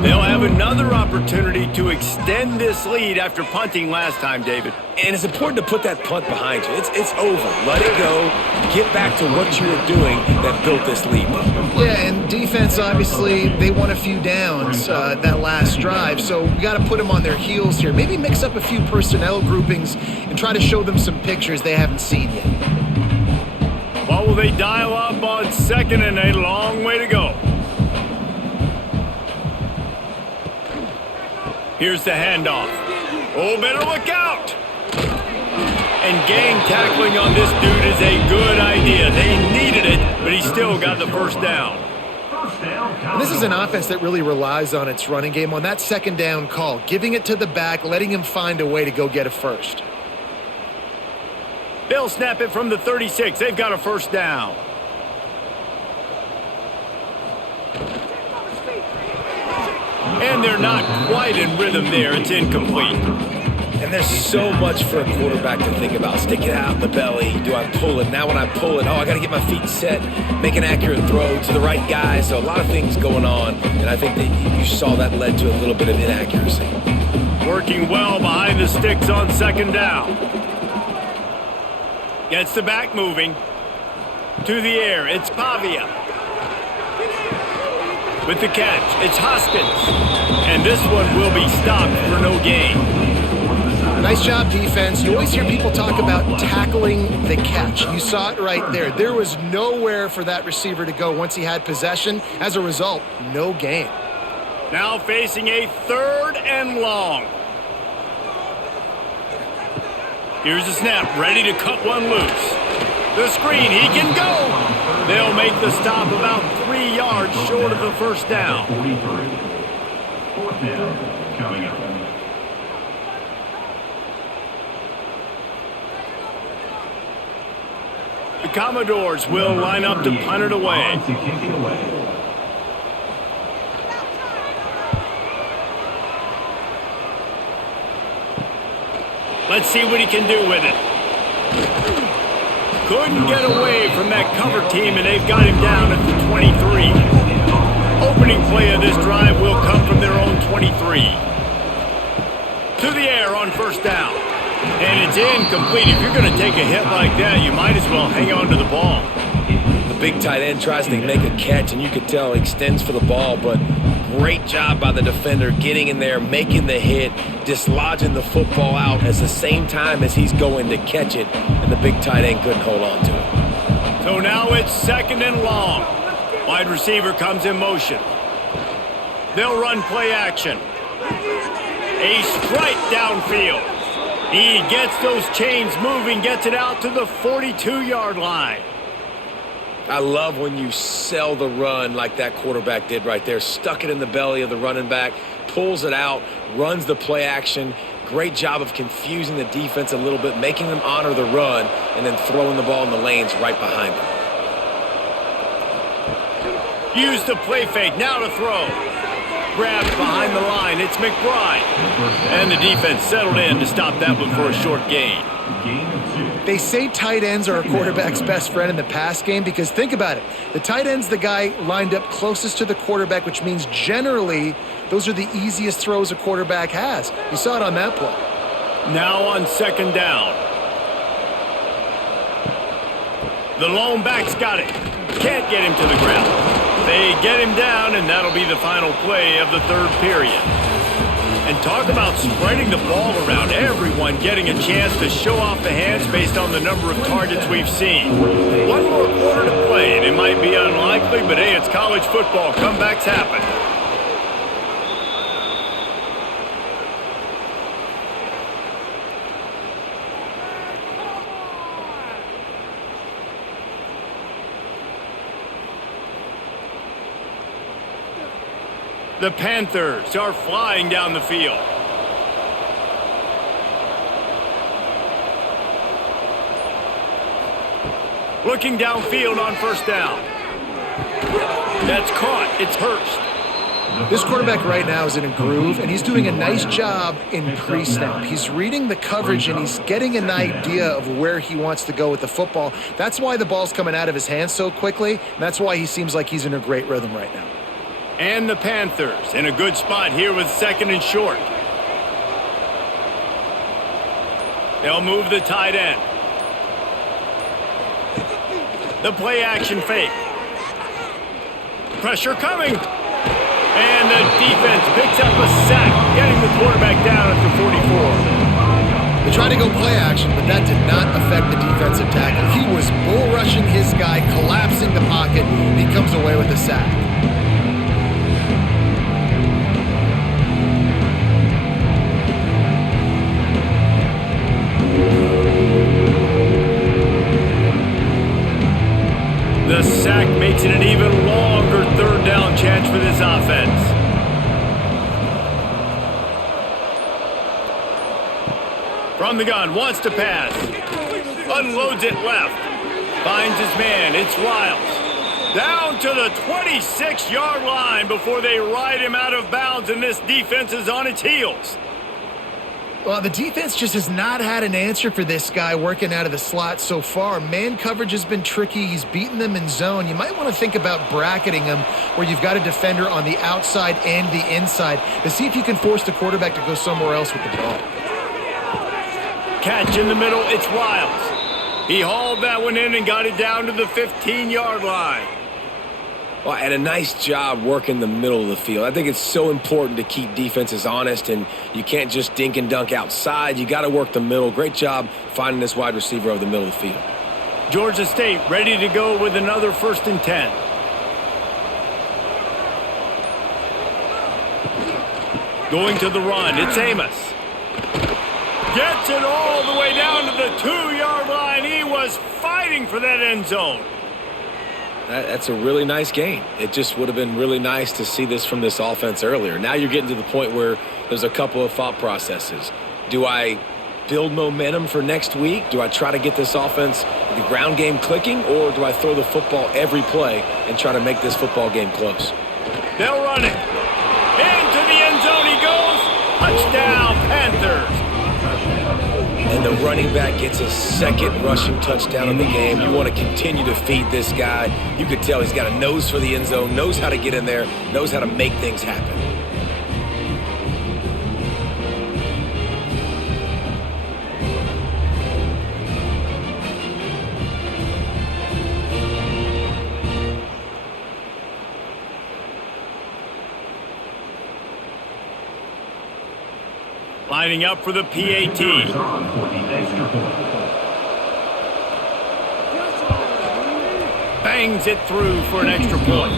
They'll have another opportunity to extend this lead after punting last time, David. And it's important to put that punt behind you. It's over. Let it go. Get back to what you were doing that built this lead. Yeah, and defense, obviously, they won a few downs that last drive, so we got to put them on their heels here. Maybe mix up a few personnel groupings and try to show them some pictures they haven't seen yet. What will they dial up on 2nd and a long way to go? Here's the handoff. Oh, better look out! And gang tackling on this dude is a good idea. They needed it, but he still got the first down. And this is an offense that really relies on its running game on that 2nd down call, giving it to the back, letting him find a way to go get a first. They'll snap it from the 36. They've got a first down. And they're not quite in rhythm there. It's incomplete. And there's so much for a quarterback to think about. Stick it out in the belly. Do I pull it? Now when I pull it, I got to get my feet set, make an accurate throw to the right guy. So a lot of things going on. And I think that you saw that led to a little bit of inaccuracy. Working well behind the sticks on 2nd down. Gets the back moving. To the air, it's Pavia. With the catch, it's Hoskins. And this one will be stopped for no gain. Nice job, defense. You always hear people talk about tackling the catch. You saw it right there. There was nowhere for that receiver to go once he had possession. As a result, no gain. Now facing a 3rd and long. Here's the snap, ready to cut one loose. The screen, he can go. They'll make the stop about 3 yards short of the first down. 4th down coming up. The Commodores will line up to punt it away. To kick it away. Let's see what he can do with it. Couldn't get away from that cover team, and they've got him down at the 23. Opening play of this drive will come from their own 23. To the air on 1st down. And it's incomplete. If you're going to take a hit like that, you might as well hang on to the ball. The big tight end tries to make a catch, and you could tell he extends for the ball, but great job by the defender getting in there, making the hit, dislodging the football out at the same time as he's going to catch it, and the big tight end couldn't hold on to it. So now it's 2nd and long. Wide receiver comes in motion. They'll run play action. A strike downfield. He gets those chains moving, gets it out to the 42-yard line. I love when you sell the run like that quarterback did right there. Stuck it in the belly of the running back, pulls it out, runs the play action, Great job of confusing the defense a little bit, making them honor the run, and then throwing the ball in the lanes right behind them. Use the play fake, now to throw. Grabbed behind the line, it's McBride. And the defense settled in to stop that one for a short gain. They say tight ends are a quarterback's best friend in the pass game because think about it. The tight end's the guy lined up closest to the quarterback, which means generally those are the easiest throws a quarterback has. You saw it on that play. Now on second down. The lone back's got it. Can't get him to the ground. They get him down, and that'll be the final play of the third period. And talk about spreading the ball around. Everyone getting a chance to show off the hands based on the number of targets we've seen. One more quarter to play, and it might be unlikely, but hey, it's college football. Comebacks happen. The Panthers are flying down the field. Looking downfield on first down. That's caught. It's Hurst. This quarterback right now is in a groove, and he's doing a nice job in pre-snap. He's reading the coverage, and he's getting an idea of where he wants to go with the football. That's why the ball's coming out of his hands so quickly, and that's why he seems like he's in a great rhythm right now. And the Panthers in a good spot here with second and short. They'll move the tight end. The play action fake. Pressure coming. And the defense picks up a sack, getting the quarterback down at the 44. They tried to go play action, but that did not affect the defensive tackle. He was bull rushing his guy, collapsing the pocket, and he comes away with a sack. The sack makes it an even longer third down chance for this offense. From the gun, wants to pass. Unloads it left. Finds his man, it's Riles. Down to the 26-yard line before they ride him out of bounds, and this defense is on its heels. Well, the defense just has not had an answer for this guy working out of the slot so far. Man coverage has been tricky. He's beaten them in zone. You might want to think about bracketing him where you've got a defender on the outside and the inside to see if you can force the quarterback to go somewhere else with the ball. Catch in the middle, it's Riles. He hauled that one in and got it down to the 15-yard line. Well, and a nice job working the middle of the field. I think it's so important to keep defenses honest, and you can't just dink and dunk outside. You got to work the middle. Great job finding this wide receiver over the middle of the field. Georgia State ready to go with another 1st and 10. Going to the run, it's Amos. Gets it all the way down to the 2-yard line. He was fighting for that end zone. That's a really nice gain. It just would have been really nice to see this from this offense earlier. Now you're getting to the point where there's a couple of thought processes. Do I build momentum for next week? Do I try to get this offense, the ground game clicking, or do I throw the football every play and try to make this football game close? They'll run it. Into the end zone he goes. Touchdown, Panthers. And the running back gets his second rushing touchdown of the game. You want to continue to feed this guy. You could tell he's got a nose for the end zone, knows how to get in there, knows how to make things happen. Lining up for the PAT. Bangs it through for an extra point.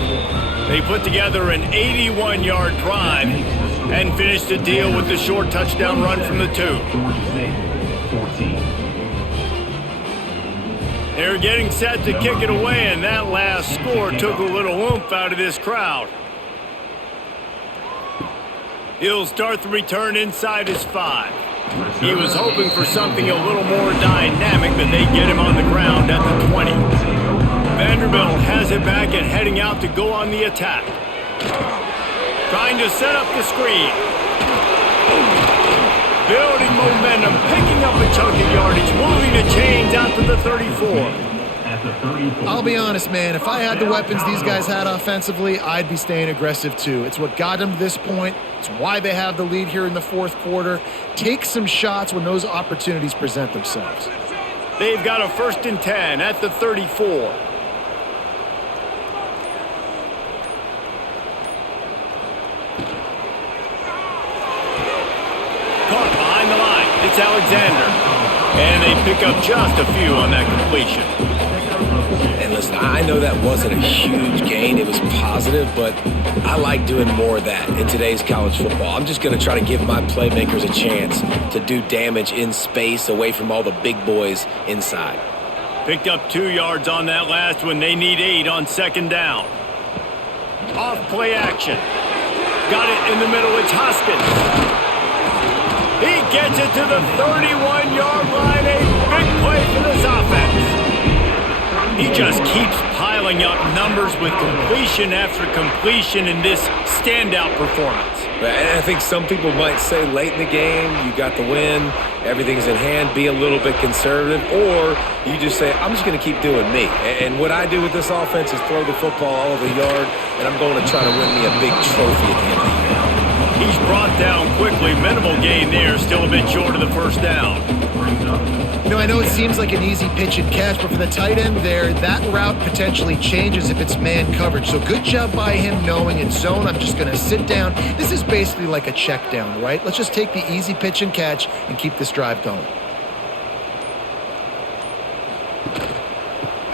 They put together an 81-yard drive and finished the deal with the short touchdown run from the 2. They're getting set to kick it away, and that last score took a little oomph out of this crowd. He'll start the return inside his 5. He was hoping for something a little more dynamic, but they get him on the ground at the 20. Vanderbilt has it back and heading out to go on the attack. Trying to set up the screen. Building momentum, picking up a chunk of yardage, moving the chains out to the 34. I'll be honest, man. If I had the weapons these guys had offensively, I'd be staying aggressive too. It's what got them to this point. It's why they have the lead here in the fourth quarter. Take some shots when those opportunities present themselves. They've got a 1st and 10 at the 34. Caught behind the line. It's Alexander. And they pick up just a few on that completion. And listen, I know that wasn't a huge gain. It was positive, but I like doing more of that in today's college football. I'm just going to try to give my playmakers a chance to do damage in space away from all the big boys inside. Picked up 2 yards on that last one. They need 8 on 2nd down. Off play action. Got it in the middle. It's Hoskins. He gets it to the 31-yard line. A big play for this offense. He just keeps piling up numbers with completion after completion in this standout performance. And I think some people might say late in the game, you got the win, everything's in hand, be a little bit conservative, or you just say, I'm just going to keep doing me. And what I do with this offense is throw the football all over the yard, and I'm going to try to win me a big trophy at the end of the year. He's brought down quickly. Minimal gain there, still a bit short of the 1st down. You know, I know it seems like an easy pitch and catch, but for the tight end there, that route potentially changes if it's man coverage. So good job by him knowing it's zone. I'm just going to sit down. This is basically like a check down, right? Let's just take the easy pitch and catch and keep this drive going.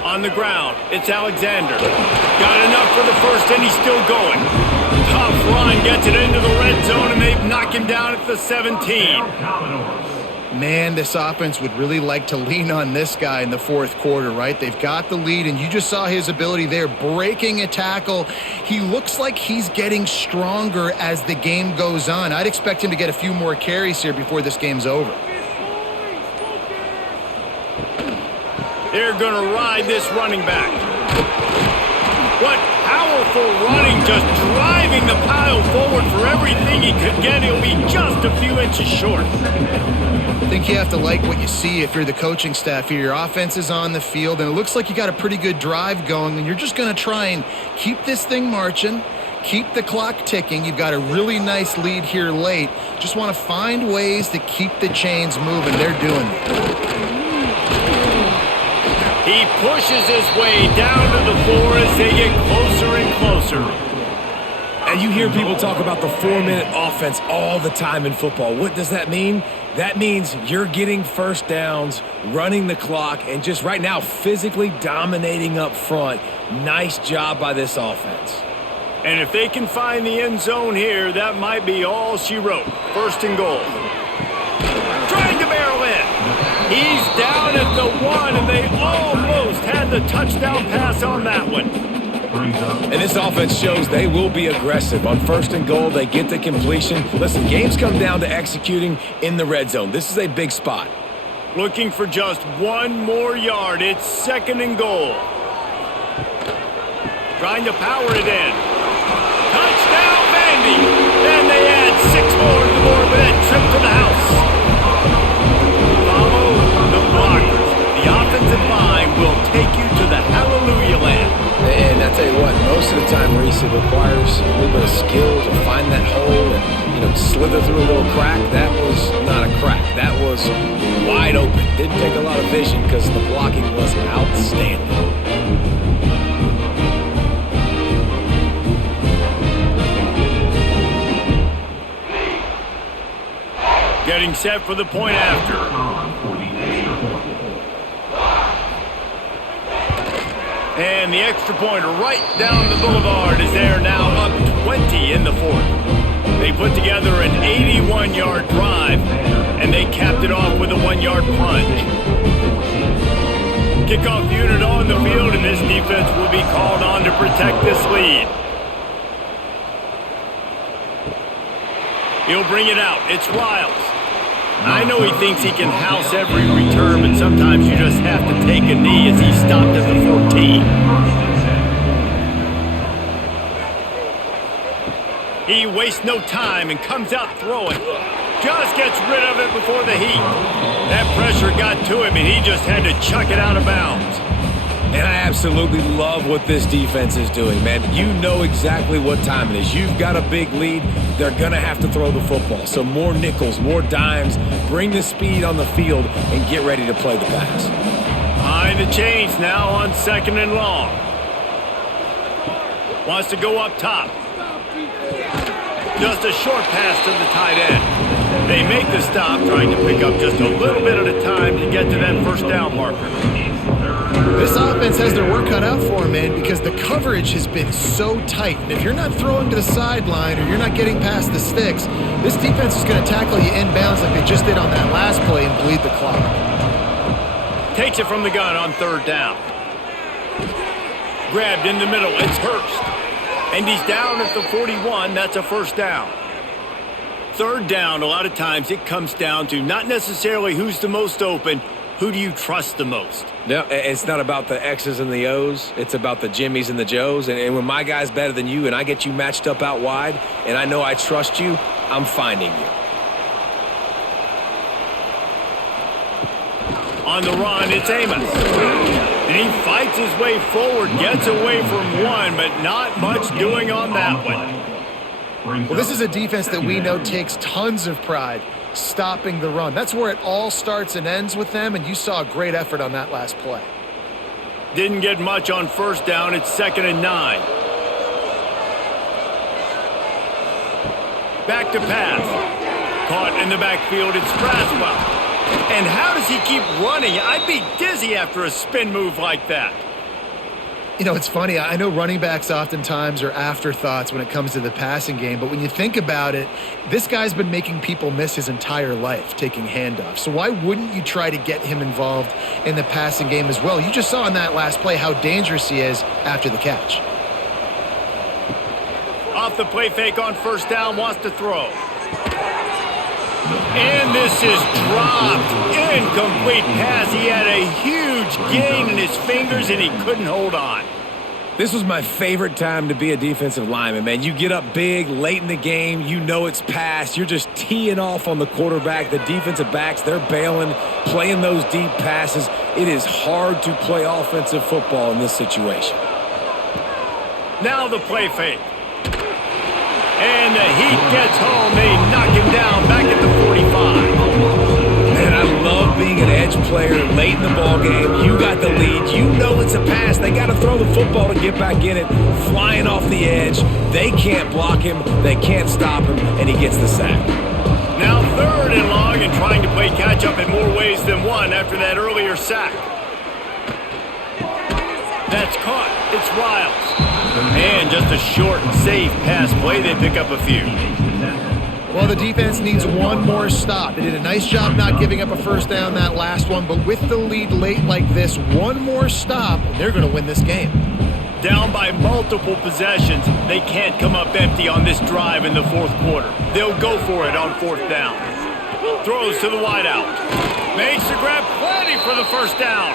On the ground, it's Alexander. Got enough for the 1st, and he's still going. Tough run, gets it into the red zone, and they knock him down at the 17. Man, this offense would really like to lean on this guy in the fourth quarter, right? They've got the lead, and you just saw his ability there, breaking a tackle. He looks like he's getting stronger as the game goes on. I'd expect him to get a few more carries here before this game's over. They're going to ride this running back. What powerful running, just driving the pile forward for everything he could get. He'll be just a few inches short. I think you have to like what you see if you're the coaching staff here. Your offense is on the field, and it looks like you got a pretty good drive going, and you're just going to try and keep this thing marching, keep the clock ticking. You've got a really nice lead here late. Just want to find ways to keep the chains moving. They're doing it. He pushes his way down to the floor as they get closer and closer. And you hear people talk about the 4-minute offense all the time in football. What does that mean? That means you're getting 1st downs, running the clock, and just right now physically dominating up front. Nice job by this offense. And if they can find the end zone here, that might be all she wrote. 1st and goal. Trying to barrel in. He's down at the 1, and they almost had the touchdown pass on that one. And this offense shows they will be aggressive. On 1st and goal, they get the completion. Listen, games come down to executing in the red zone. This is a big spot. Looking for just 1 more yard. It's 2nd and goal. Trying to power it in. Touchdown, Vandy! And they add 6 more to the board with that trip to the house. Follow the blockers. The offensive line will take you to the hallelujah land. And I tell you what, most of the time, Reese, it requires a little bit of skill to find that hole and, slither through a little crack. That was not a crack. That was wide open. Didn't take a lot of vision because the blocking was outstanding. Getting set for the point after. And the extra pointer right down the boulevard is there now, up 20 in the 4th. They put together an 81-yard drive, and they capped it off with a 1-yard plunge. Kickoff unit on the field, and this defense will be called on to protect this lead. He'll bring it out. It's Riles. I know he thinks he can house every return, but sometimes you just have to take a knee as he stopped at the 14. He wastes no time and comes out throwing. Just gets rid of it before the heat. That pressure got to him, and he just had to chuck it out of bounds. And I absolutely love what this defense is doing, man. You know exactly what time it is. You've got a big lead. They're going to have to throw the football. So more nickels, more dimes. Bring the speed on the field and get ready to play the pass. Behind the chains now on 2nd and long. Wants to go up top. Just a short pass to the tight end. They make the stop, trying to pick up just a little bit at a time to get to that first down marker. This offense has their work cut out for them, man, because the coverage has been so tight. And if you're not throwing to the sideline or you're not getting past the sticks, this defense is going to tackle you inbounds like they just did on that last play and bleed the clock. Takes it from the gun on 3rd down. Grabbed in the middle. It's Hurst. And he's down at the 41. That's a first down. 3rd down, a lot of times it comes down to not necessarily who's the most open. Who do you trust the most? No, it's not about the X's and the O's. It's about the Jimmies and the Joes. And when my guy's better than you and I get you matched up out wide and I know I trust you, I'm finding you. On the run, it's Amos. And he fights his way forward, gets away from one, but not much doing on that one. Well, this is a defense that we know takes tons of pride stopping the run. That's where it all starts and ends with them, and you saw a great effort on that last play. Didn't get much on 1st down. It's 2nd and 9. Back to pass. Caught in the backfield. It's Braswell. And how does he keep running? I'd be dizzy after a spin move like that. You know, it's funny. I know running backs oftentimes are afterthoughts when it comes to the passing game, but when you think about it, this guy's been making people miss his entire life taking handoffs. So why wouldn't you try to get him involved in the passing game as well? You just saw in that last play how dangerous he is after the catch. Off the play fake on 1st down, wants to throw. And this is dropped. Incomplete pass. He had a huge gain in his fingers, and he couldn't hold on. This was my favorite time to be a defensive lineman, man. You get up big, late in the game, you know it's past. You're just teeing off on the quarterback. The defensive backs, they're bailing, playing those deep passes. It is hard to play offensive football in this situation. Now the play fake. And the Heat gets home. They knock him down back at the 45. Man, I love being an edge player late in the ball game. You got the lead. You know it's a pass. They got to throw the football to get back in it. Flying off the edge. They can't block him. They can't stop him. And he gets the sack. Now 3rd and long and trying to play catch-up in more ways than one after that earlier sack. That's caught. It's Riles. And just a short, safe pass play. They pick up a few. Well, the defense needs one more stop. They did a nice job not giving up a first down that last one, but with the lead late like this, one more stop, and they're going to win this game. Down by multiple possessions, they can't come up empty on this drive in the 4th quarter. They'll go for it on 4th down. Throws to the wideout. Makes the grab, plenty for the first down.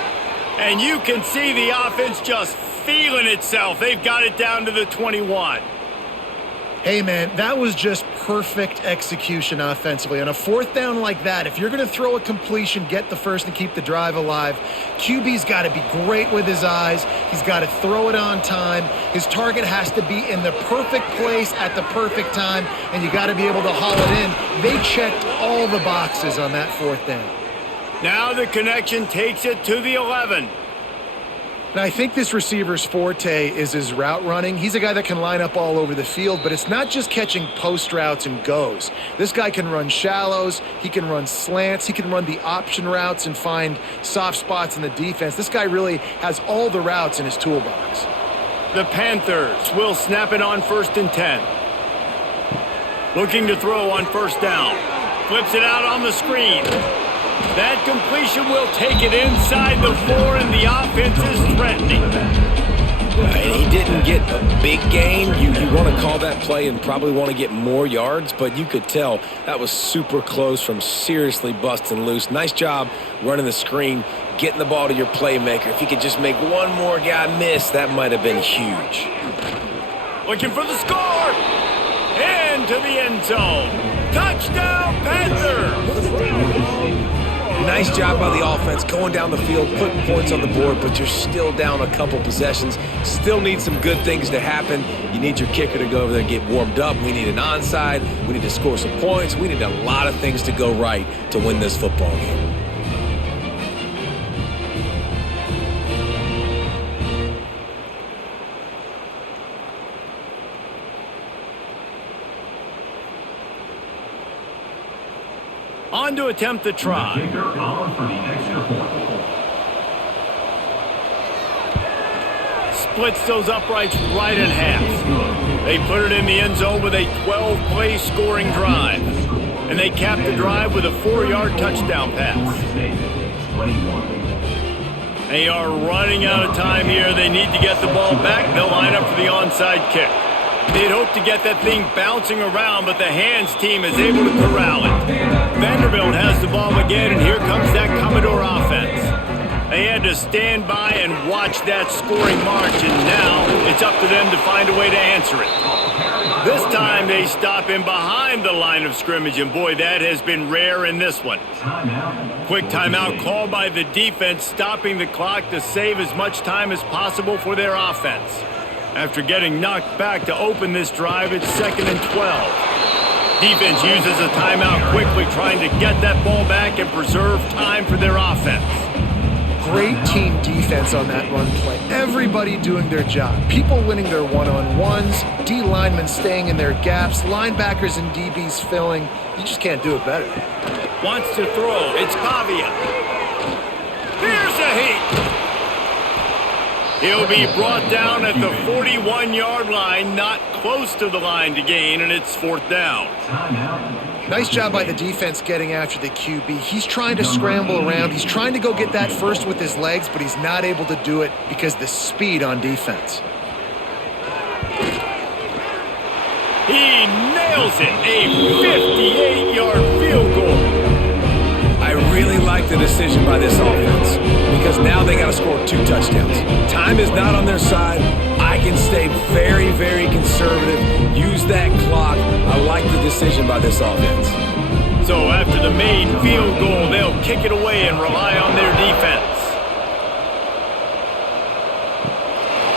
And you can see the offense just feeling itself. They've got it down to the 21. Hey, man, that was just perfect execution offensively. On a 4th down like that, if you're going to throw a completion, get the first and keep the drive alive, QB's got to be great with his eyes. He's got to throw it on time. His target has to be in the perfect place at the perfect time, and you got to be able to haul it in. They checked all the boxes on that 4th down. Now the connection takes it to the 11. And I think this receiver's forte is his route running. He's a guy that can line up all over the field, but it's not just catching post routes and goes. This guy can run shallows, he can run slants, he can run the option routes and find soft spots in the defense. This guy really has all the routes in his toolbox. The Panthers will snap it on 1st and 10. Looking to throw on 1st down. Flips it out on the screen. That completion will take it inside the 4, and the offense is threatening. And he didn't get a big gain. You want to call that play and probably want to get more yards, but you could tell that was super close from seriously busting loose. Nice job running the screen, getting the ball to your playmaker. If you could just make one more guy miss, that might have been huge. Looking for the score. Into the end zone. Touchdown, Panthers! Nice job by the offense going down the field, putting points on the board, but you're still down a couple possessions. Still need some good things to happen. You need your kicker to go over there and get warmed up. We need an onside. We need to score some points. We need a lot of things to go right to win this football game. On to attempt the try. Kicker on for the extra point. Splits those uprights right in half. They put it in the end zone with a 12-play scoring drive. And they cap the drive with a 4-yard touchdown pass. They are running out of time here. They need to get the ball back. They'll line up for the onside kick. They'd hope to get that thing bouncing around, but the hands team is able to corral it. Vanderbilt has the ball again, and here comes that Commodore offense. They had to stand by and watch that scoring march, and now it's up to them to find a way to answer it. This time they stop him behind the line of scrimmage, and boy, that has been rare in this one. Quick timeout called by the defense, stopping the clock to save as much time as possible for their offense. After getting knocked back to open this drive, it's 2nd and 12. Defense uses a timeout quickly, trying to get that ball back and preserve time for their offense. Great team defense on that run play. Everybody doing their job. People winning their one-on-ones, D linemen staying in their gaps, linebackers and DBs filling. You just can't do it better. Wants to throw. It's Pavia. Here's a heat. He'll be brought down at the 41-yard line, not close to the line to gain, and it's 4th down. Nice job by the defense getting after the QB. He's trying to scramble around. He's trying to go get that first with his legs, but he's not able to do it because of the speed on defense. He nails it, a 58-yard field goal. I really like the decision by this offense because now they got to score 2 touchdowns. Time is not on their side. I can stay very, very conservative, use that clock. I like the decision by this offense. So after the made field goal, they'll kick it away and rely on their defense.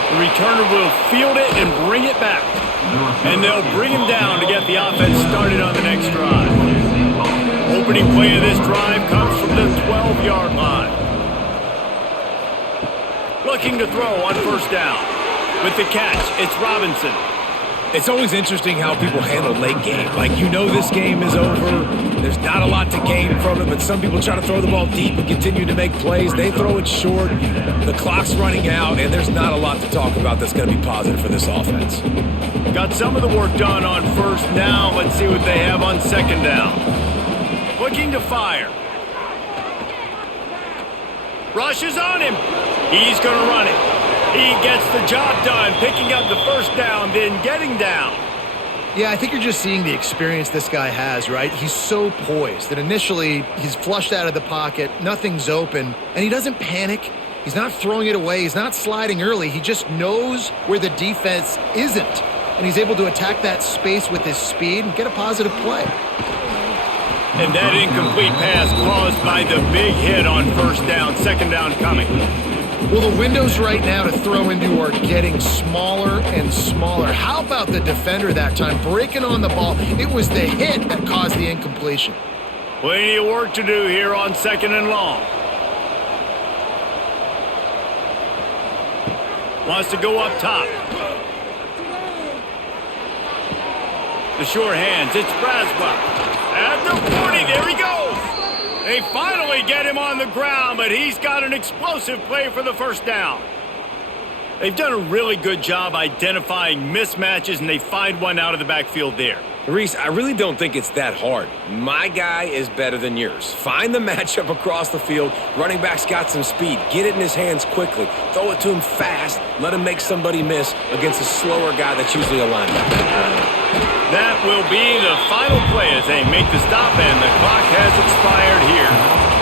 The returner will field it and bring it back. And they'll bring him down to get the offense started on the next drive. Opening play of this drive comes from the 12-yard line. Looking to throw on 1st down. With the catch, it's Robinson. It's always interesting how people handle late game. Like, you know this game is over. There's not a lot to gain from it, but some people try to throw the ball deep and continue to make plays. They throw it short. The clock's running out, and there's not a lot to talk about that's going to be positive for this offense. Got some of the work done on 1st down. Let's see what they have on 2nd down. Looking to fire. Rush is on him. He's going to run it. He gets the job done, picking up the 1st down, then getting down. Yeah, I think you're just seeing the experience this guy has, right? He's so poised that initially he's flushed out of the pocket, nothing's open, and he doesn't panic. He's not throwing it away. He's not sliding early. He just knows where the defense isn't, and he's able to attack that space with his speed and get a positive play. And that incomplete pass caused by the big hit on 1st down, 2nd down coming. Well, the windows right now to throw into are getting smaller and smaller. How about the defender that time breaking on the ball? It was the hit that caused the incompletion. Plenty of work to do here on 2nd and long. Wants to go up top. The sure hands, it's Braswell. At the 40, there he goes. They finally get him on the ground, but he's got an explosive play for the 1st down. They've done a really good job identifying mismatches, and they find one out of the backfield there. Reese, I really don't think it's that hard. My guy is better than yours. Find the matchup across the field. Running back's got some speed. Get it in his hands quickly. Throw it to him fast. Let him make somebody miss against a slower guy that's usually a linebacker. That will be the final play as they make the stop, and the clock has expired here.